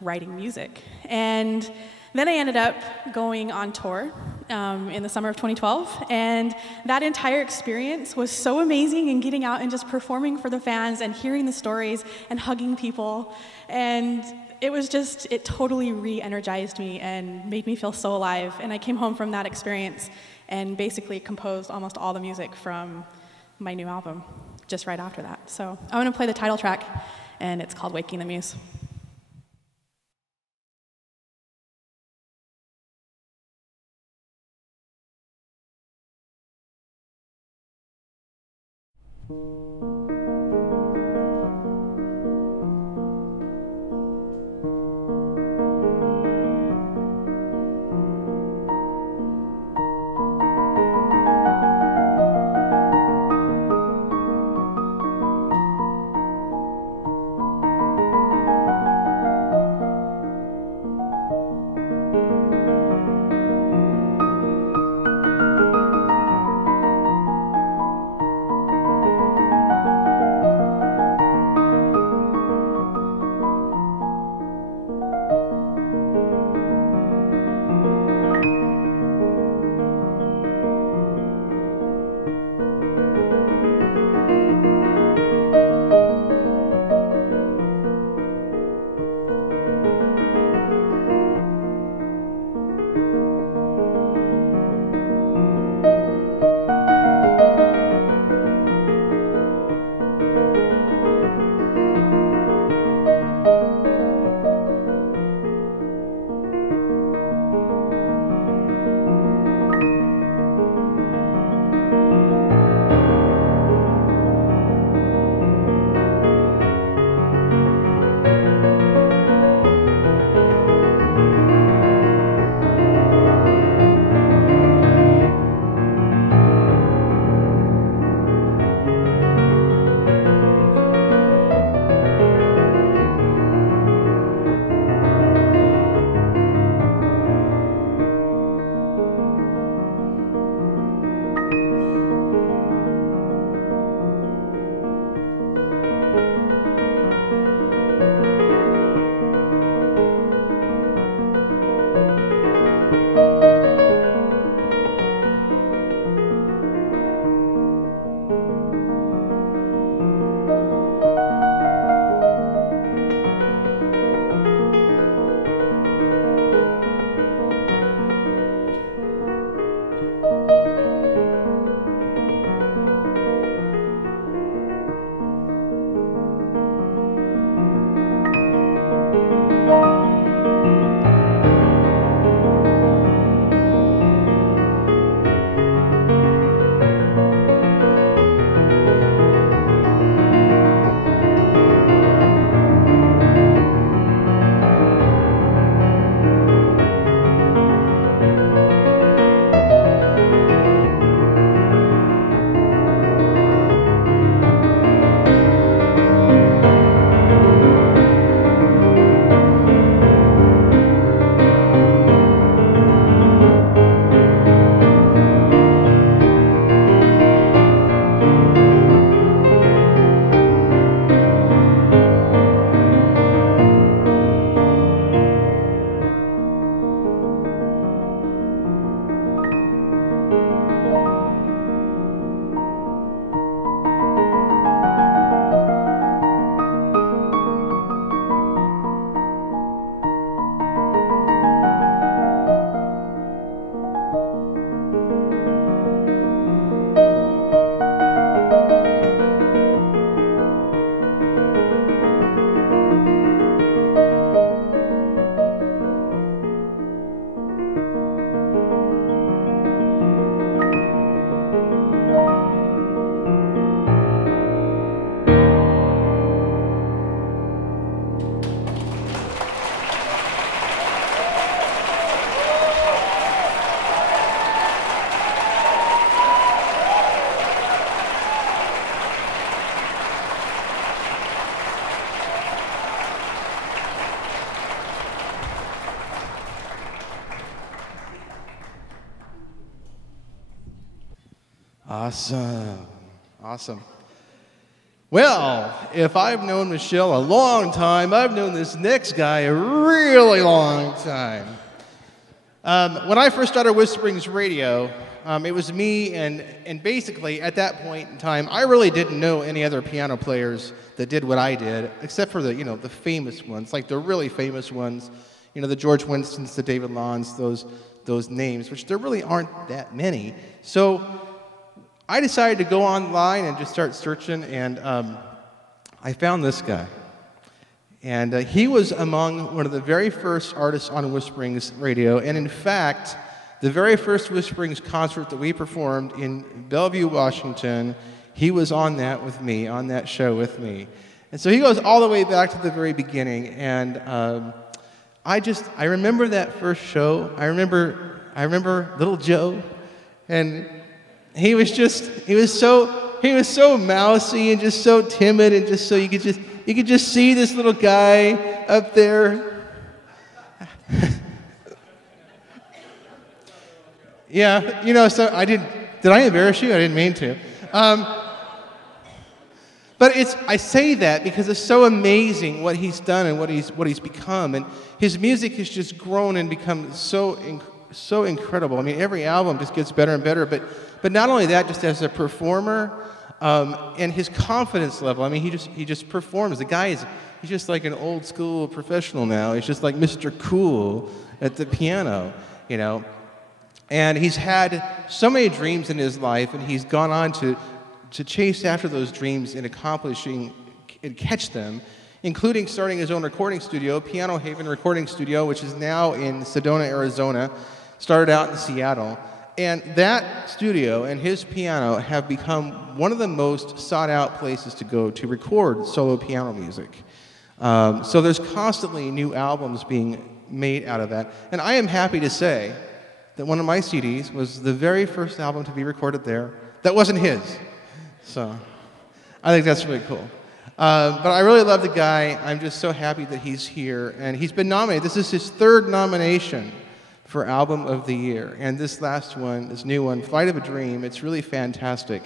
writing music. And then I ended up going on tour in the summer of 2012. And that entire experience was so amazing, and getting out and just performing for the fans and hearing the stories and hugging people. And it totally re-energized me and made me feel so alive. And I came home from that experience and basically composed almost all the music from my new album just right after that. So I'm going to play the title track, and it's called Waking the Muse. Awesome. Awesome. Well, if I've known Michelle a long time, I've known this next guy a really long time. When I first started Whisperings Radio, it was me, and basically at that point in time, I really didn't know any other piano players that did what I did, except for the famous ones, like the really famous ones, the George Winstons, the David Lawns, those names, which there really aren't that many. So I decided to go online and just start searching, and I found this guy. And he was among one of the very first artists on Whisperings Radio, and in fact, the very first Whisperings concert that we performed in Bellevue, Washington, he was on that with me, on that show with me. And so he goes all the way back to the very beginning, and I remember that first show. I remember little Joe, and he was so mousy and just so timid, and just so you could just see this little guy up there. Yeah, so did I embarrass you? I didn't mean to. But I say that because it's so amazing what he's done and what he's become, and his music has just grown and become so incredible. I mean, every album just gets better and better. But not only that, just as a performer, and his confidence level. I mean, he just performs. The guy he's just like an old school professional now. He's just like Mr. Cool at the piano, And he's had so many dreams in his life, and he's gone on to chase after those dreams and accomplishing and catch them, including starting his own recording studio, Piano Haven Recording Studio, which is now in Sedona, Arizona. Started out in Seattle. And that studio and his piano have become one of the most sought-out places to go to record solo piano music. So there's constantly new albums being made out of that. And I am happy to say that one of my CDs was the very first album to be recorded there that wasn't his. So I think that's really cool. But I really love the guy. I'm just so happy that he's here. And he's been nominated. This is his third nomination for Album of the Year. And this last one, this new one, Flight of a Dream, it's really fantastic.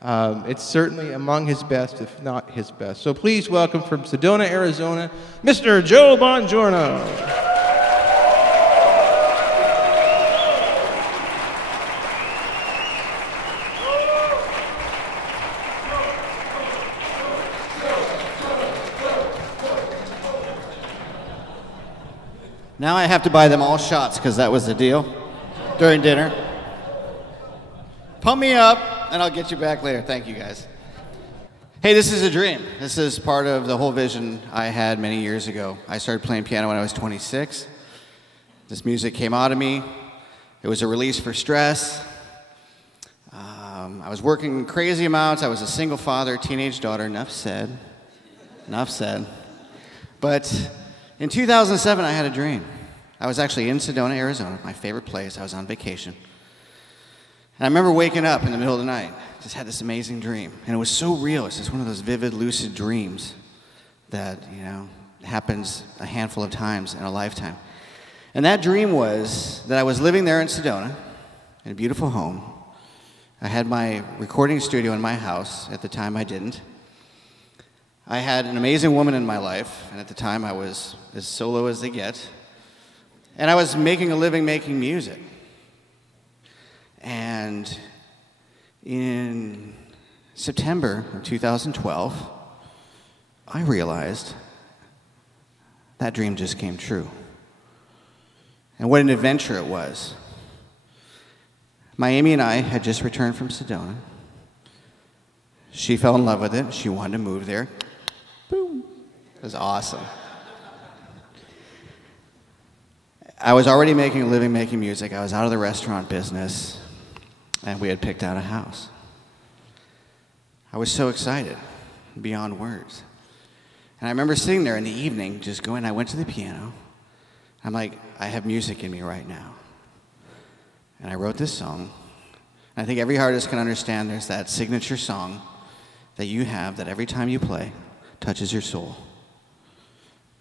It's certainly among his best, if not his best. So please welcome from Sedona, Arizona, Mr. Joe Bongiorno. Now I have to buy them all shots because that was the deal during dinner. Pump me up, and I'll get you back later. Thank you, guys. Hey, this is a dream. This is part of the whole vision I had many years ago. I started playing piano when I was 26. This music came out of me. It was a release for stress. I was working crazy amounts. I was a single father, teenage daughter. Enough said. Enough said. But in 2007, I had a dream. I was actually in Sedona, Arizona, my favorite place. I was on vacation. And I remember waking up in the middle of the night, just had this amazing dream. And it was so real. It's just one of those vivid, lucid dreams that, happens a handful of times in a lifetime. And that dream was that I was living there in Sedona, in a beautiful home. I had my recording studio in my house. At the time, I didn't. I had an amazing woman in my life, and at the time I was as solo as they get. And I was making a living making music. And in September of 2012, I realized that dream just came true. And what an adventure it was. My Amy and I had just returned from Sedona. She fell in love with it. She wanted to move there. Boom. It was awesome. I was already making a living making music. I was out of the restaurant business, and we had picked out a house. I was so excited, beyond words. And I remember sitting there in the evening, just going, I went to the piano. I'm like, I have music in me right now. And I wrote this song. And I think every artist can understand there's that signature song that you have that every time you play touches your soul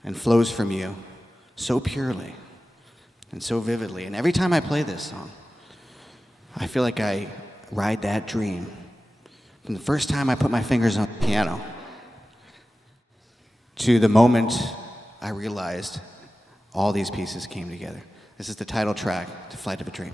and flows from you so purely and so vividly. And every time I play this song, I feel like I ride that dream. From the first time I put my fingers on the piano to the moment I realized all these pieces came together. This is the title track to Flight of a Dream.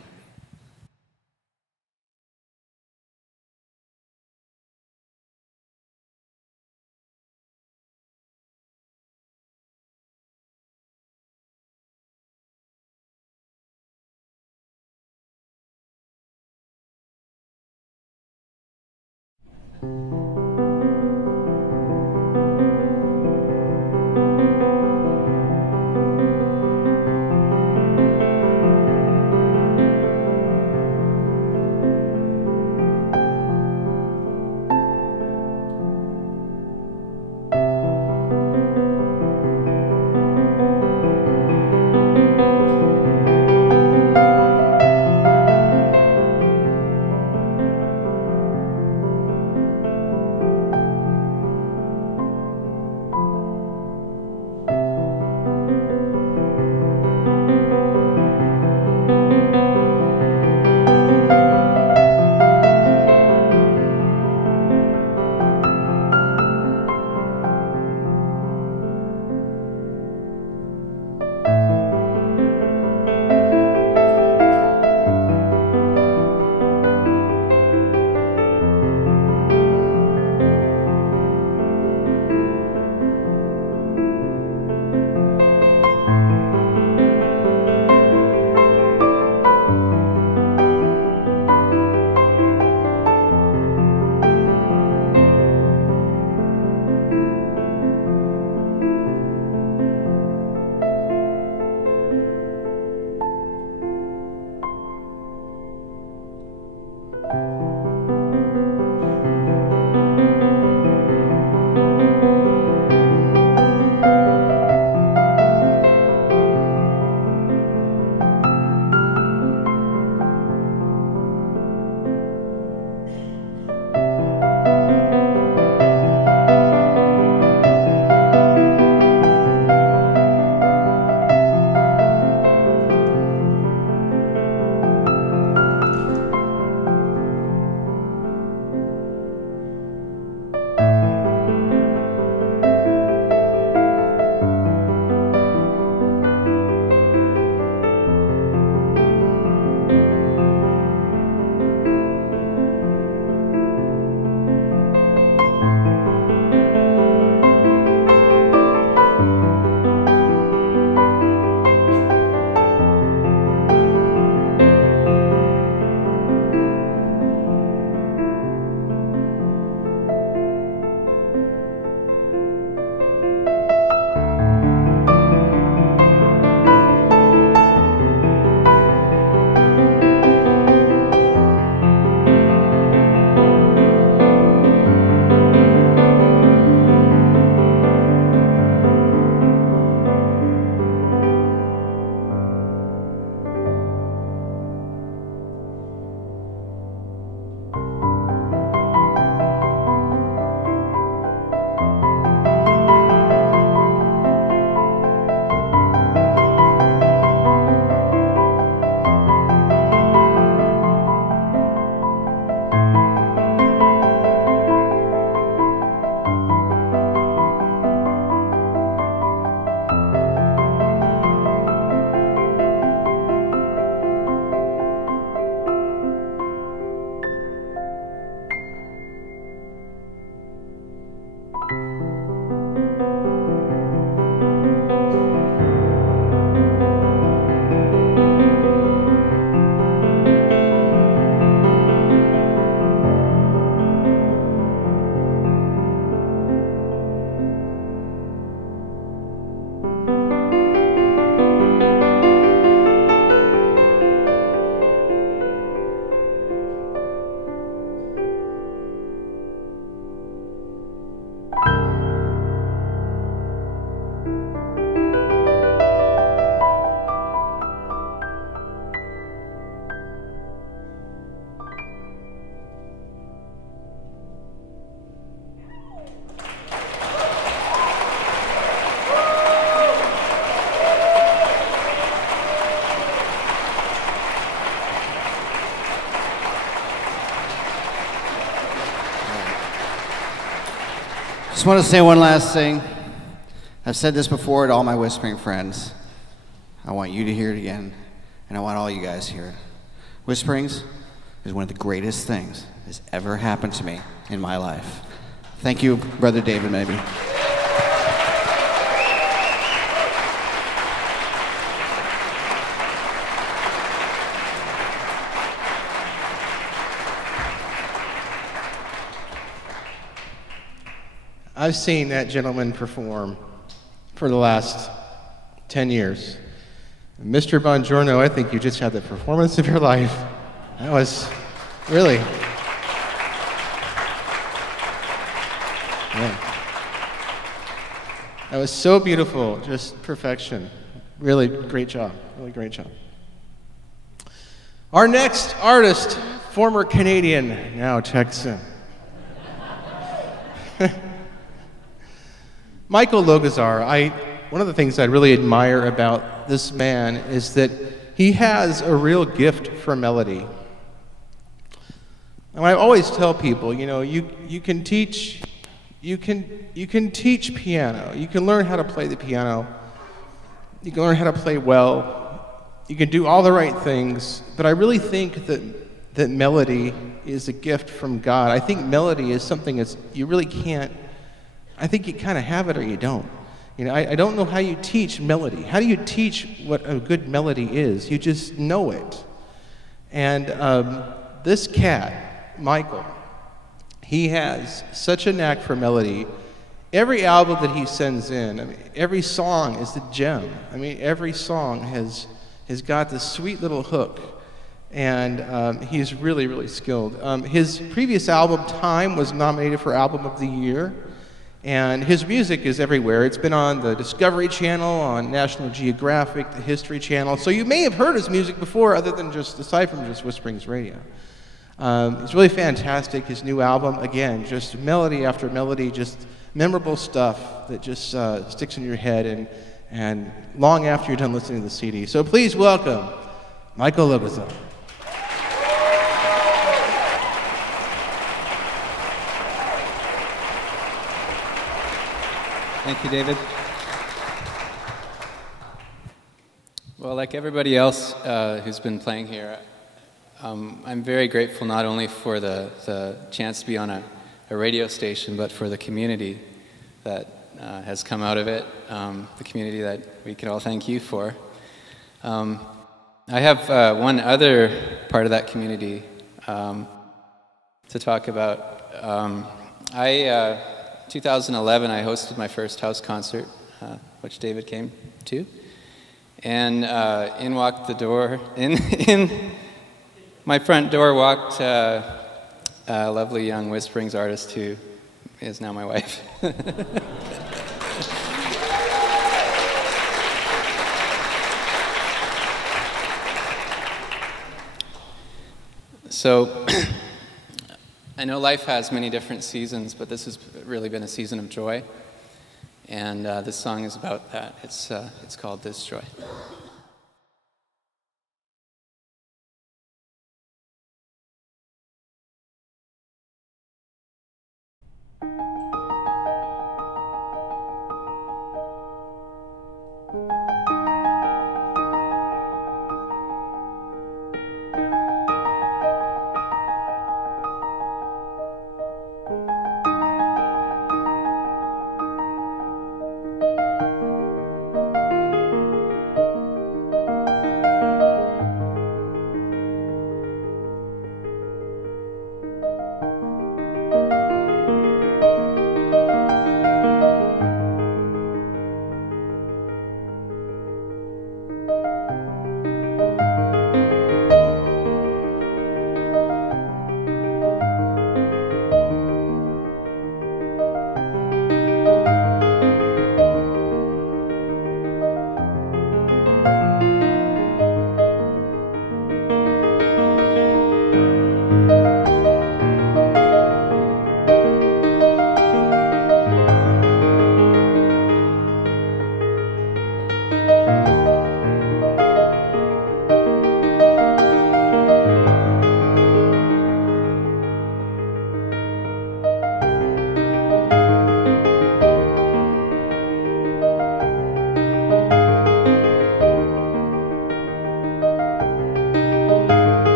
Just want to say one last thing. I've said this before to all my whispering friends. I want you to hear it again, and I want all you guys to hear it. Whisperings is one of the greatest things that's ever happened to me in my life. Thank you, Brother David, maybe. I've seen that gentleman perform for the last 10 years. Mr. Bongiorno, I think you just had the performance of your life. That was really, yeah. That was so beautiful, just perfection. Really great job, really great job. Our next artist, former Canadian, now Texan. Michael Logazar, one of the things I really admire about this man is that he has a real gift for melody. And I always tell people, you know, you can teach piano. You can learn how to play the piano. You can learn how to play well. You can do all the right things. But I really think that melody is a gift from God. I think melody is something that's you really can't. I think you kind of have it or you don't. You know, I don't know how you teach melody. How do you teach what a good melody is? You just know it. And this cat, Michael, he has such a knack for melody. Every album that he sends in, I mean, every song is a gem. I mean, every song has got this sweet little hook. And he's really, really skilled. His previous album, Time, was nominated for Album of the Year. And his music is everywhere. It's been on the Discovery Channel, on National Geographic, the History Channel. So you may have heard his music before, aside from just Whisperings Radio. It's really fantastic. His new album, again, just melody after melody, just memorable stuff that just sticks in your head and long after you're done listening to the CD. So please welcome Michael Logazar. Thank you, David. Well, like everybody else who's been playing here, I'm very grateful not only for the chance to be on a radio station, but for the community that has come out of it, the community that we can all thank you for. I have one other part of that community to talk about. 2011, I hosted my first house concert, which David came to, and in walked the door. In my front door walked a lovely young Whisperings artist who is now my wife. So. I know life has many different seasons, but this has really been a season of joy, and this song is about that. It's called This Joy.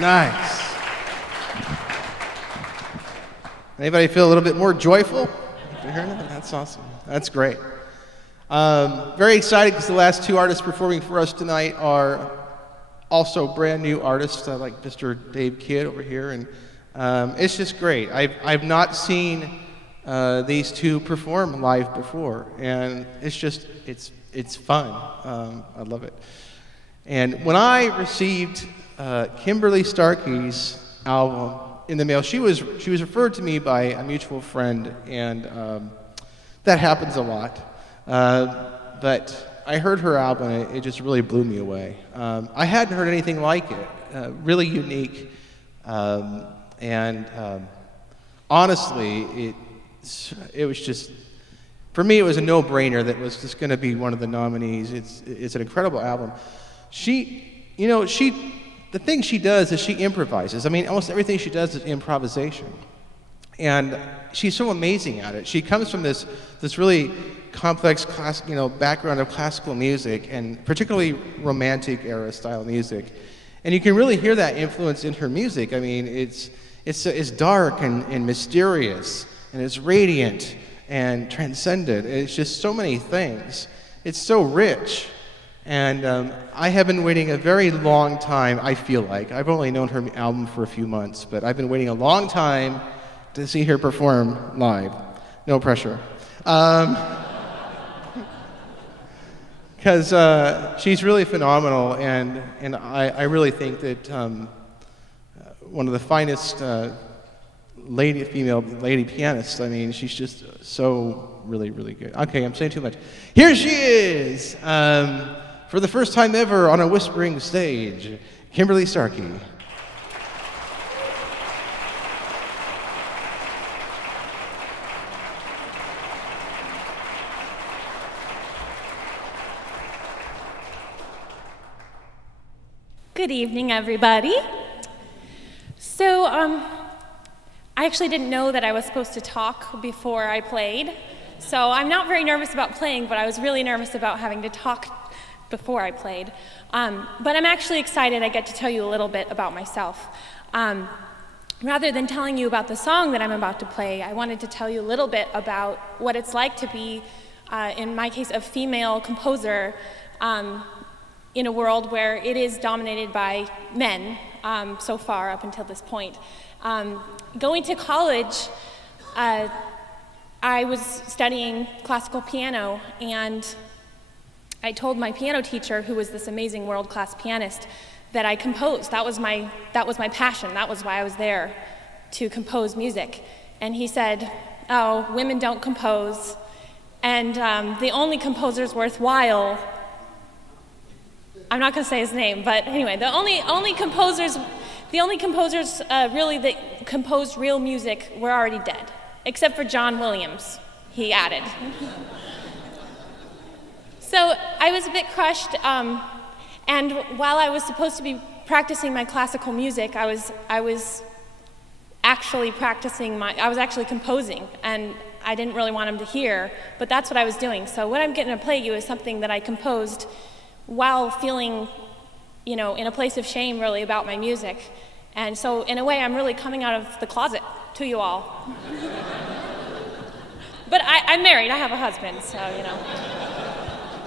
Nice. Anybody feel a little bit more joyful after hearing that? That's awesome. That's great. Very excited because the last two artists performing for us tonight are also brand new artists, like Mr. Dave Kidd over here, and it's just great. I've not seen these two perform live before, and it's fun. I love it. And when I received Kimberly Starkey's album in the mail, she was referred to me by a mutual friend, and that happens a lot. But I heard her album, and it just really blew me away. I hadn't heard anything like it. Really unique, and honestly, it was just, for me, it was a no-brainer that was just going to be one of the nominees. It's an incredible album. The thing she does is she improvises. I mean, almost everything she does is improvisation. And she's so amazing at it. She comes from this really complex background of classical music, and particularly romantic era style music. And you can really hear that influence in her music. I mean, it's dark and mysterious, and it's radiant and transcendent. It's just so many things. It's so rich. And I have been waiting a very long time, I feel like. I've only known her album for a few months, but I've been waiting a long time to see her perform live. No pressure. Because she's really phenomenal, and I really think that one of the finest female lady pianists. I mean, she's just so really, really good. Okay, I'm saying too much. Here she is! For the first time ever on a Whispering stage, Kimberly Starkey. Good evening, everybody. So, I actually didn't know that I was supposed to talk before I played. So I'm not very nervous about playing, but I was really nervous about having to talk before I played. But I'm actually excited I get to tell you a little bit about myself. Rather than telling you about the song that I'm about to play, I wanted to tell you a little bit about what it's like to be, in my case, a female composer in a world where it is dominated by men so far up until this point. Going to college, I was studying classical piano, and I told my piano teacher, who was this amazing world-class pianist, that I composed. That was my passion. That was why I was there, to compose music. And he said, "Oh, women don't compose, and the only composers worthwhile," I'm not going to say his name, but anyway, the only composers really that composed real music were already dead, except for John Williams, he added. So I was a bit crushed, and while I was supposed to be practicing my classical music, I was actually composing, and I didn't really want him to hear, but that's what I was doing. So what I'm getting to play you is something that I composed while feeling, in a place of shame, really, about my music. And so, in a way, I'm really coming out of the closet to you all. But I'm married, I have a husband, so,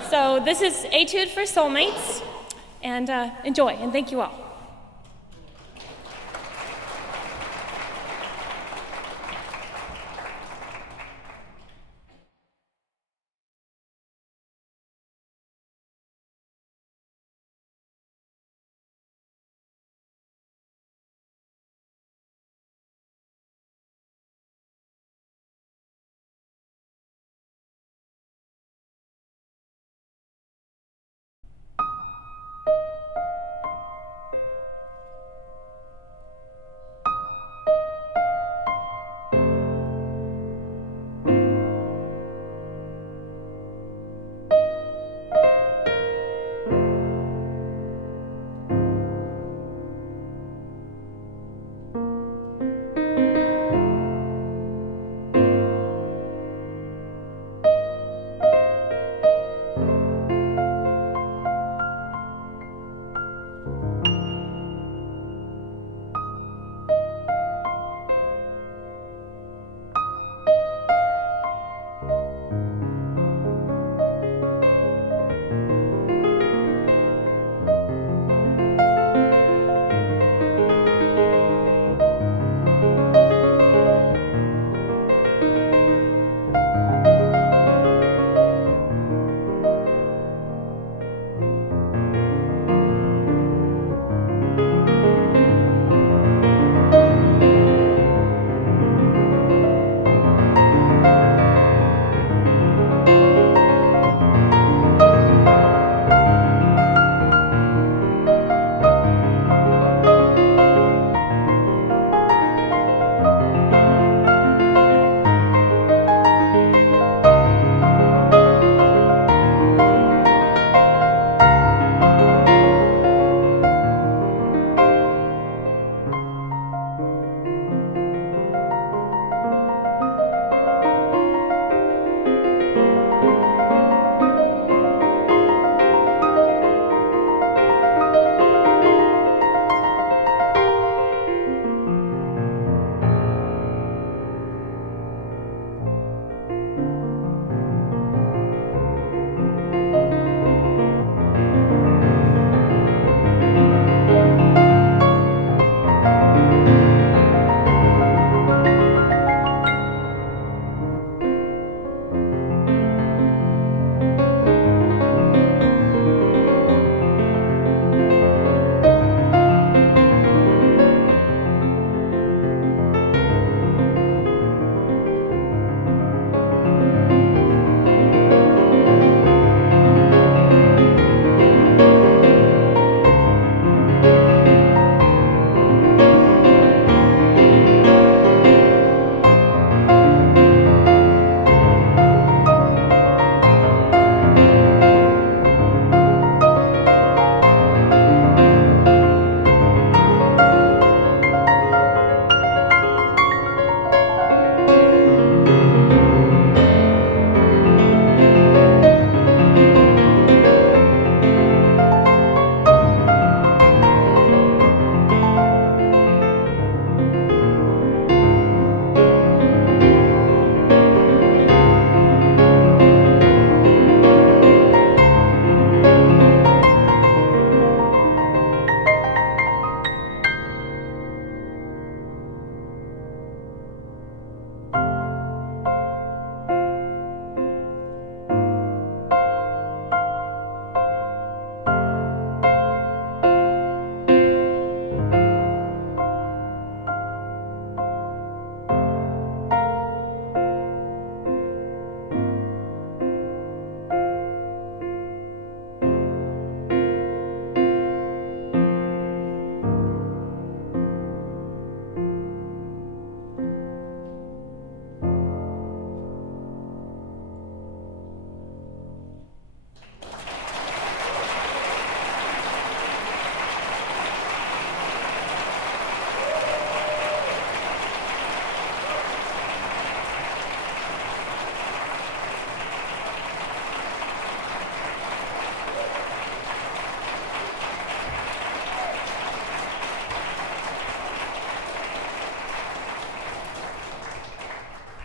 So this is Etude for Soulmates, and enjoy, and thank you all.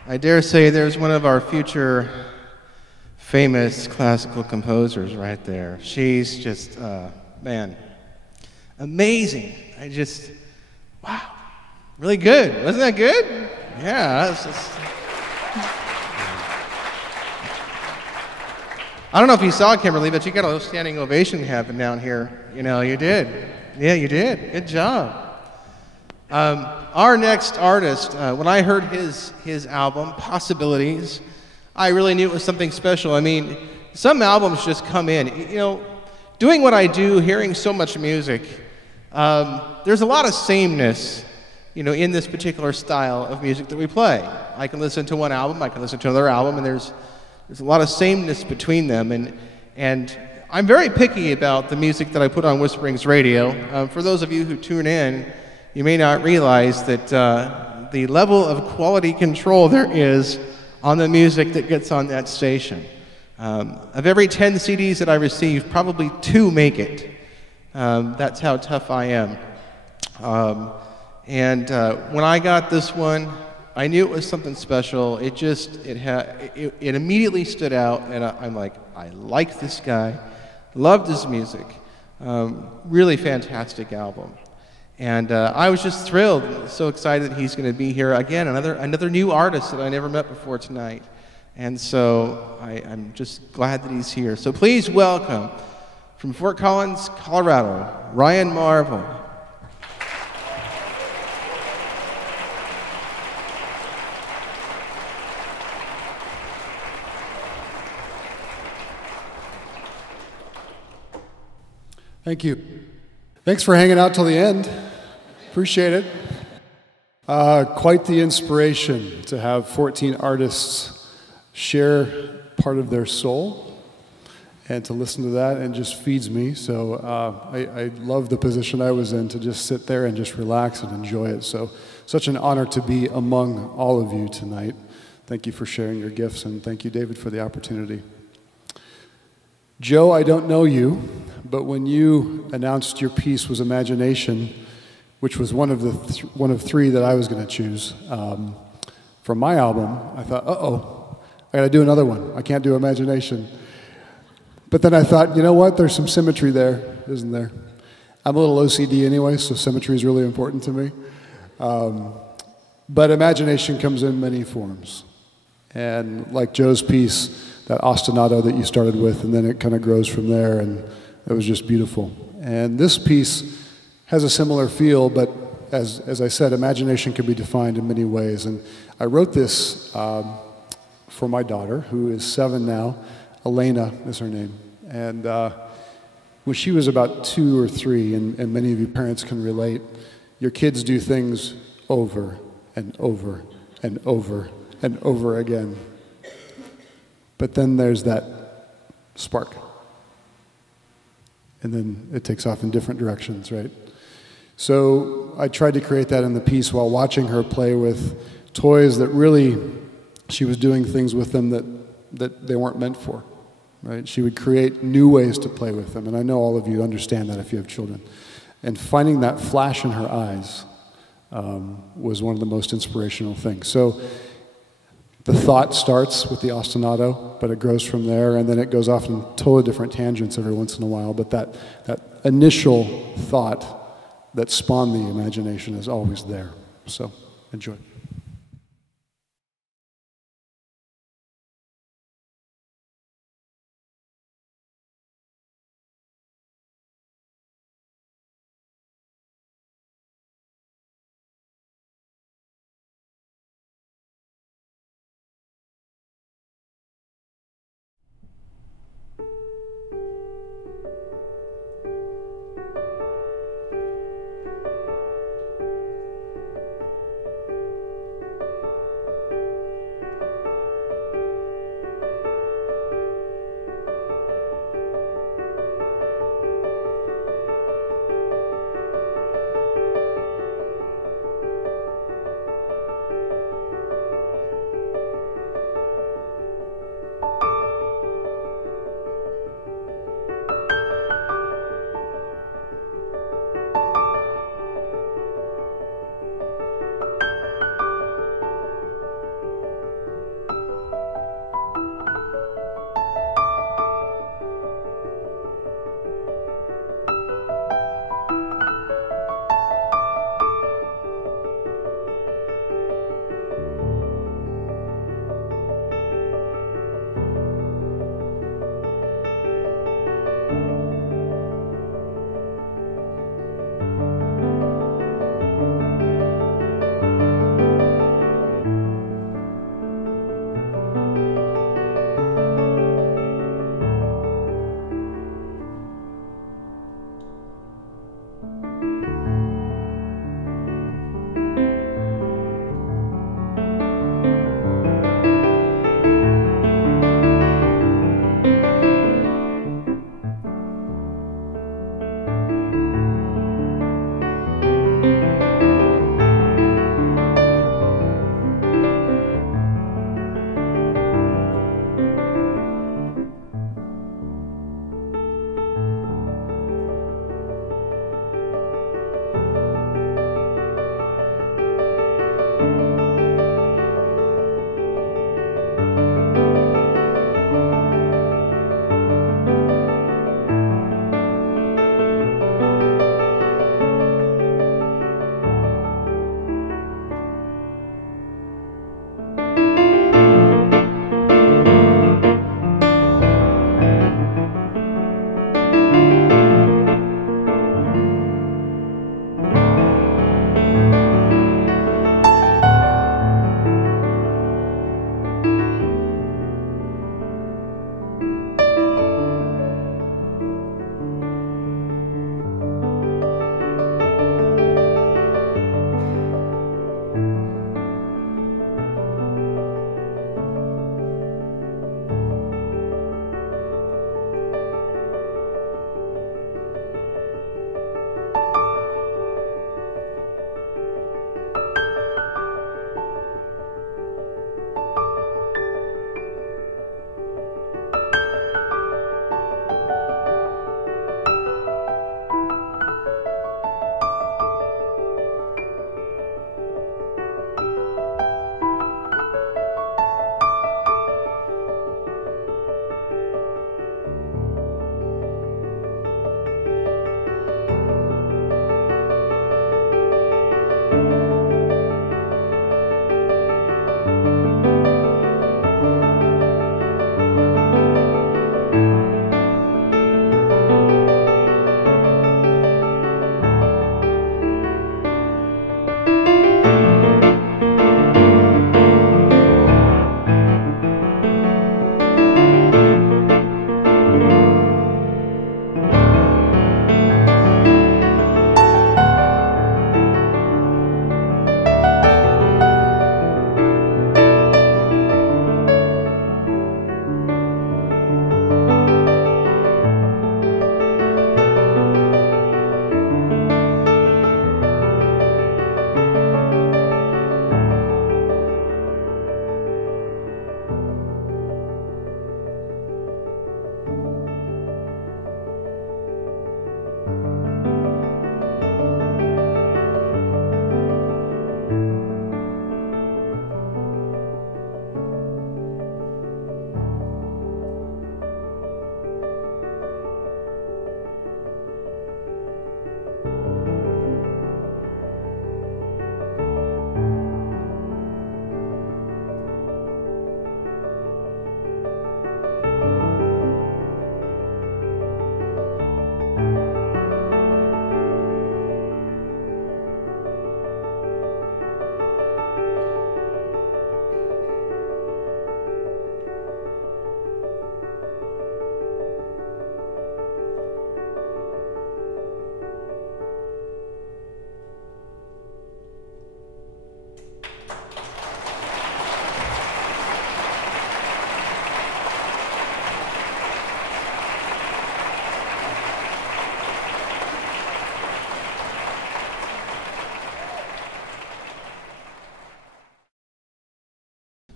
I dare say there's one of our future famous classical composers right there. She's just, man, amazing. Wow, really good. Wasn't that good? Yeah, that's just... I don't know if you saw Kimberly, but you got a little standing ovation happening down here. You know, you did. Yeah, you did. Good job. Our next artist, when I heard his album, Possibilities, I really knew it was something special. I mean, some albums just come in. You know, doing what I do, hearing so much music, there's a lot of sameness, you know, in this particular style of music that we play. I can listen to one album, I can listen to another album, and there's a lot of sameness between them. And I'm very picky about the music that I put on Whisperings Radio. For those of you who tune in, you may not realize that the level of quality control there is on the music that gets on that station. Of every 10 CDs that I receive, probably 2 make it. That's how tough I am. When I got this one, I knew it was something special. It immediately stood out, and I'm like, I like this guy, loved his music. Really fantastic album. And I was just thrilled, so excited that he's going to be here again, another new artist that I never met before tonight. And so I'm just glad that he's here. So please welcome, from Fort Collins, Colorado, Ryan Marvel. Thank you. Thanks for hanging out till the end. Appreciate it. Quite the inspiration to have 14 artists share part of their soul, and to listen to that, and just feeds me. So I love the position I was in, to just sit there and just relax and enjoy it. So such an honor to be among all of you tonight. Thank you for sharing your gifts, and thank you, David, for the opportunity. Joe, I don't know you, but when you announced your piece was Imagination, which was one of 3 that I was going to choose from my album, I thought, uh-oh, I got to do another one. I can't do Imagination. But then I thought, you know what? There's some symmetry there, isn't there? I'm a little OCD anyway, so symmetry is really important to me. But Imagination comes in many forms. And like Joe's piece, that ostinato that you started with, and then it kind of grows from there, and it was just beautiful. And this piece has a similar feel, but as I said, imagination can be defined in many ways. And I wrote this for my daughter, who is 7 now. Elena is her name. And when she was about 2 or 3, and many of you parents can relate, your kids do things over and over and over and over again. But then there's that spark. And then it takes off in different directions, right? So I tried to create that in the piece while watching her play with toys that really, she was doing things with them that they weren't meant for, right? She would create new ways to play with them, and I know all of you understand that if you have children. And finding that flash in her eyes was one of the most inspirational things. So the thought starts with the ostinato, but it grows from there, and then it goes off in totally different tangents every once in a while. But that initial thought that spawned the imagination is always there. So enjoy.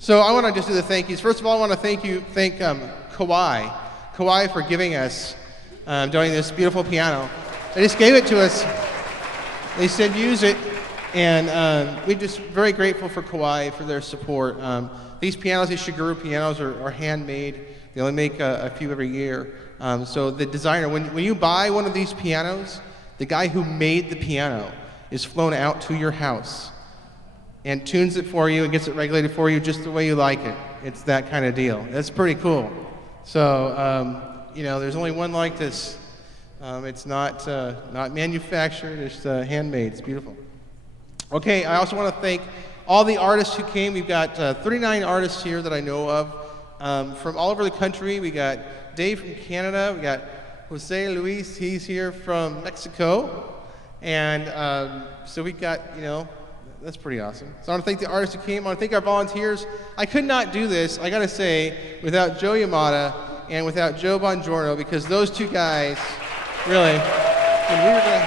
So I want to just do the thank yous. First of all, I want to thank Kawai. Kawai for giving us, doing this beautiful piano. They just gave it to us. They said use it, and we're just very grateful for Kawai for their support. These pianos, these Shigeru pianos, are handmade. They only make a few every year. So the designer, when you buy one of these pianos, the guy who made the piano is flown out to your house and tunes it for you and gets it regulated for you just the way you like it. It's that kind of deal. That's pretty cool. So, you know, there's only one like this. It's not manufactured, it's handmade. It's beautiful. Okay, I also want to thank all the artists who came. We've got 39 artists here that I know of from all over the country. We got Dave from Canada. We got Jose Luis, he's here from Mexico. And so we got, you know, that's pretty awesome. So I want to thank the artists who came. I want to thank our volunteers. I could not do this, I got to say, without Joe Yamada and without Joe Bongiorno, because those two guys, really, when we were going to...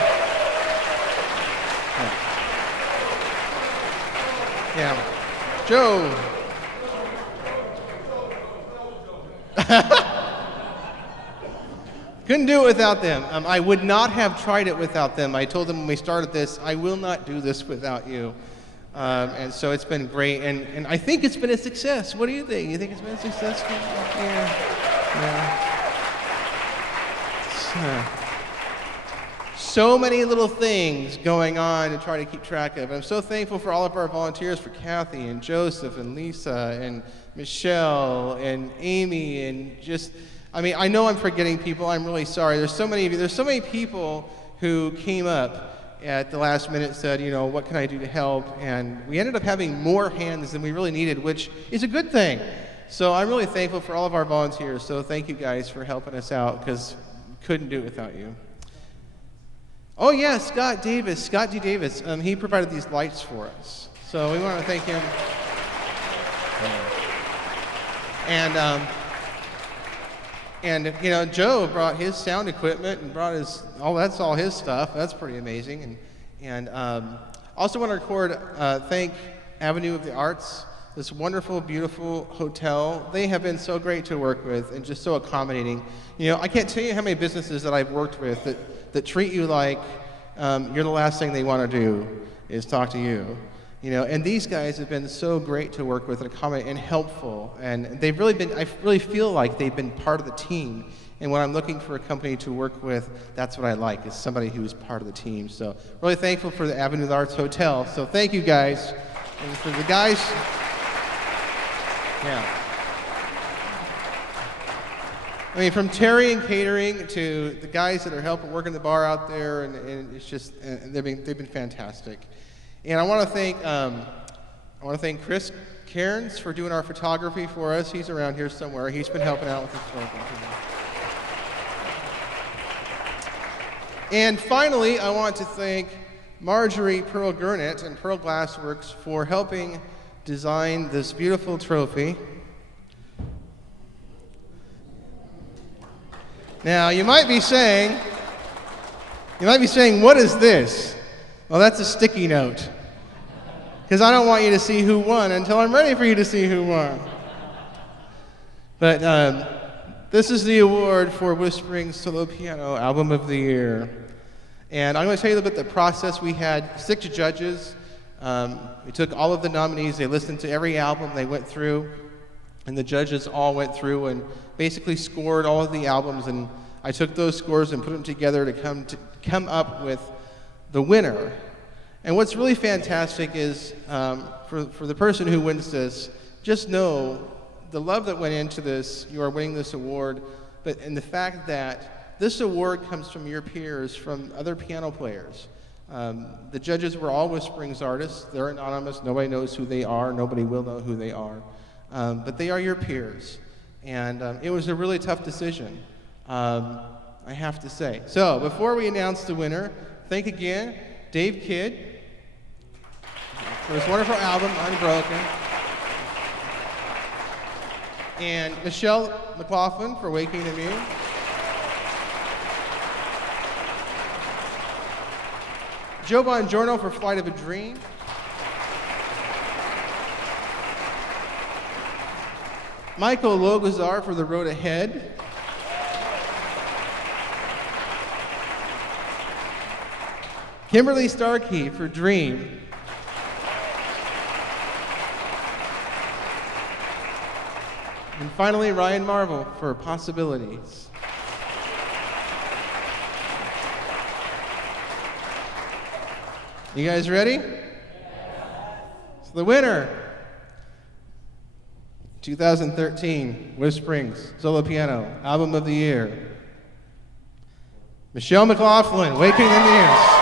Yeah. Joe. Couldn't do it without them. I would not have tried it without them. I told them when we started this, I will not do this without you. And so it's been great, and I think it's been a success. What do you think? You think it's been successful? Yeah. So many little things going on to try to keep track of. I'm so thankful for all of our volunteers, for Kathy and Joseph and Lisa and Michelle and Amy, and just, I mean, I know I'm forgetting people. I'm really sorry. There's so many people who came up at the last minute, said, you know, what can I do to help? And we ended up having more hands than we really needed, which is a good thing. So I'm really thankful for all of our volunteers. So thank you guys for helping us out, because we couldn't do it without you. Oh yeah, Scott D. Davis, he provided these lights for us. So we want to thank him. And you know, Joe brought his sound equipment and brought his, that's all his stuff. That's pretty amazing. And also want to record, thank Avenue of the Arts, this wonderful, beautiful hotel. They have been so great to work with and just so accommodating. You know, I can't tell you how many businesses that I've worked with that treat you like you're the last thing they want to do is talk to you. You know, and these guys have been so great to work with and accommodating and helpful, and they've really been, I really feel like they've been part of the team. And when I'm looking for a company to work with, that's what I like, is somebody who's part of the team. So really thankful for the Avenue of the Arts Hotel. So thank you guys. And for the guys, yeah. I mean, from Terry and catering to the guys that are helping working the bar out there, and it's just, they've been fantastic. And I want to thank Chris Cairns for doing our photography for us. He's around here somewhere. He's been helping out with this program. And finally, I want to thank Marjorie Pearl Gurnett and Pearl Glassworks for helping design this beautiful trophy. Now, you might be saying, what is this? Well, that's a sticky note, because I don't want you to see who won until I'm ready for you to see who won. But this is the award for Whisperings Solo Piano Album of the Year. And I'm going to tell you a little bit the process. We had 6 judges. We took all of the nominees. They listened to every album they went through, and the judges all went through and basically scored all of the albums. And I took those scores and put them together to come up with the winner. And what's really fantastic is for the person who wins this, just know the love that went into this. You are winning this award, and the fact that this award comes from your peers, from other piano players. The judges were all Whisperings artists. They're anonymous. Nobody knows who they are. Nobody will know who they are. But they are your peers. And it was a really tough decision, I have to say. So before we announce the winner, thank again Dave Kidd for this wonderful album, Unbroken. And Michelle McLaughlin for Waking the Muse. Joe Bongiorno for Flight of a Dream. Michael Logazar for The Road Ahead. Kimberly Starkey for Dream. And finally, Ryan Marvel for Possibilities. You guys ready? So the winner, 2013 Whisperings Solo Piano Album of the Year, Michelle McLaughlin, Waking in the Years.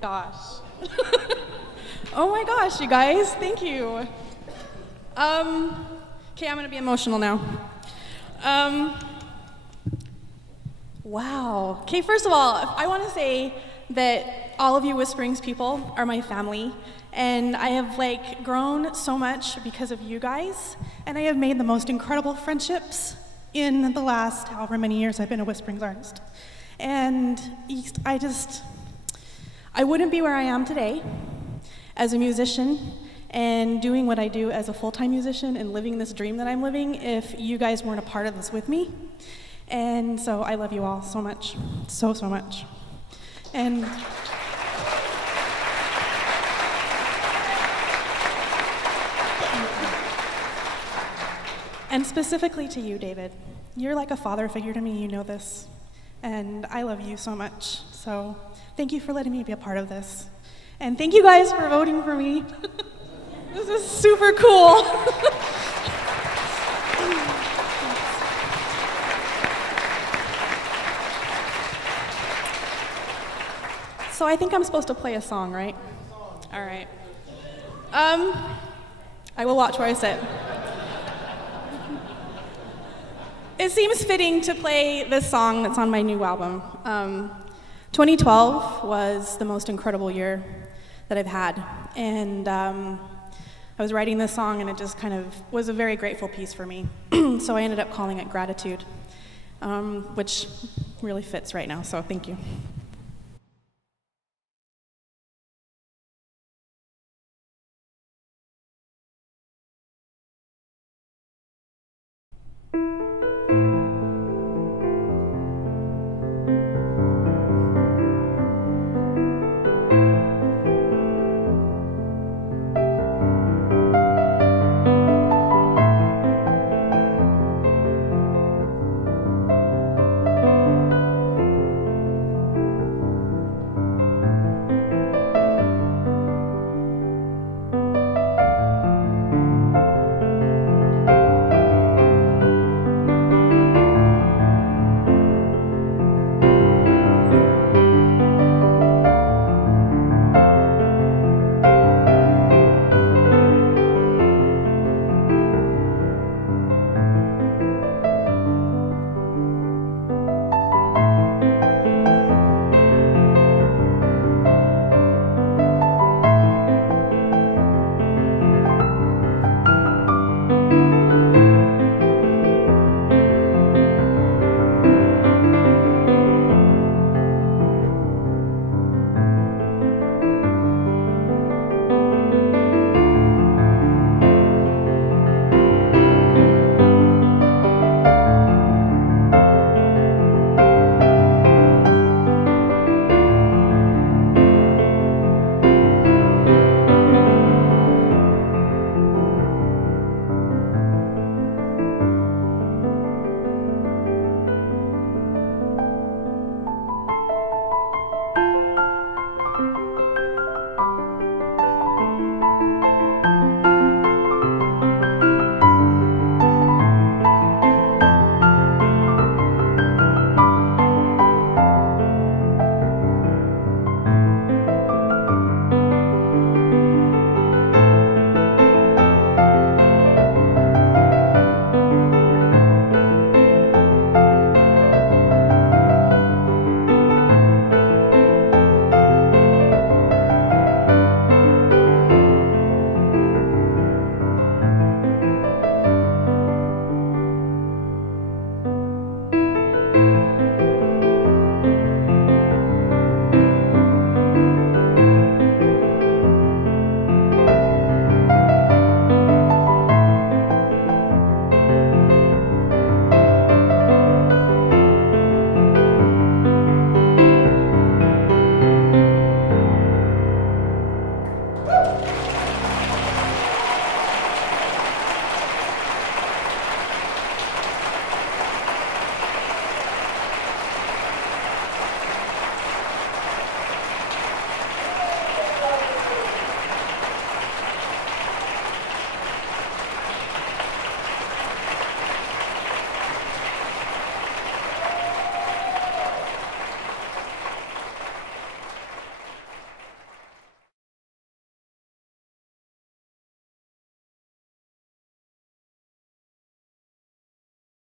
Gosh. Oh my gosh, you guys, thank you. Okay, I'm gonna be emotional now. Wow. Okay, first of all, I want to say that all of you Whisperings people are my family, and I have grown so much because of you guys, and I have made the most incredible friendships in the last however many years I've been a Whisperings artist. And I wouldn't be where I am today as a musician and doing what I do as a full-time musician and living this dream that I'm living if you guys weren't a part of this with me. And so I love you all so much, so much. And specifically to you, David. You're like a father figure to me, you know this. And I love you so much. So thank you for letting me be a part of this. And thank you guys for voting for me. This is super cool. So I think I'm supposed to play a song, right? All right. I will watch where I sit. It seems fitting to play this song that's on my new album. 2012 was the most incredible year that I've had. And I was writing this song and it just kind of was a very grateful piece for me. So I ended up calling it Gratitude, which really fits right now, so thank you.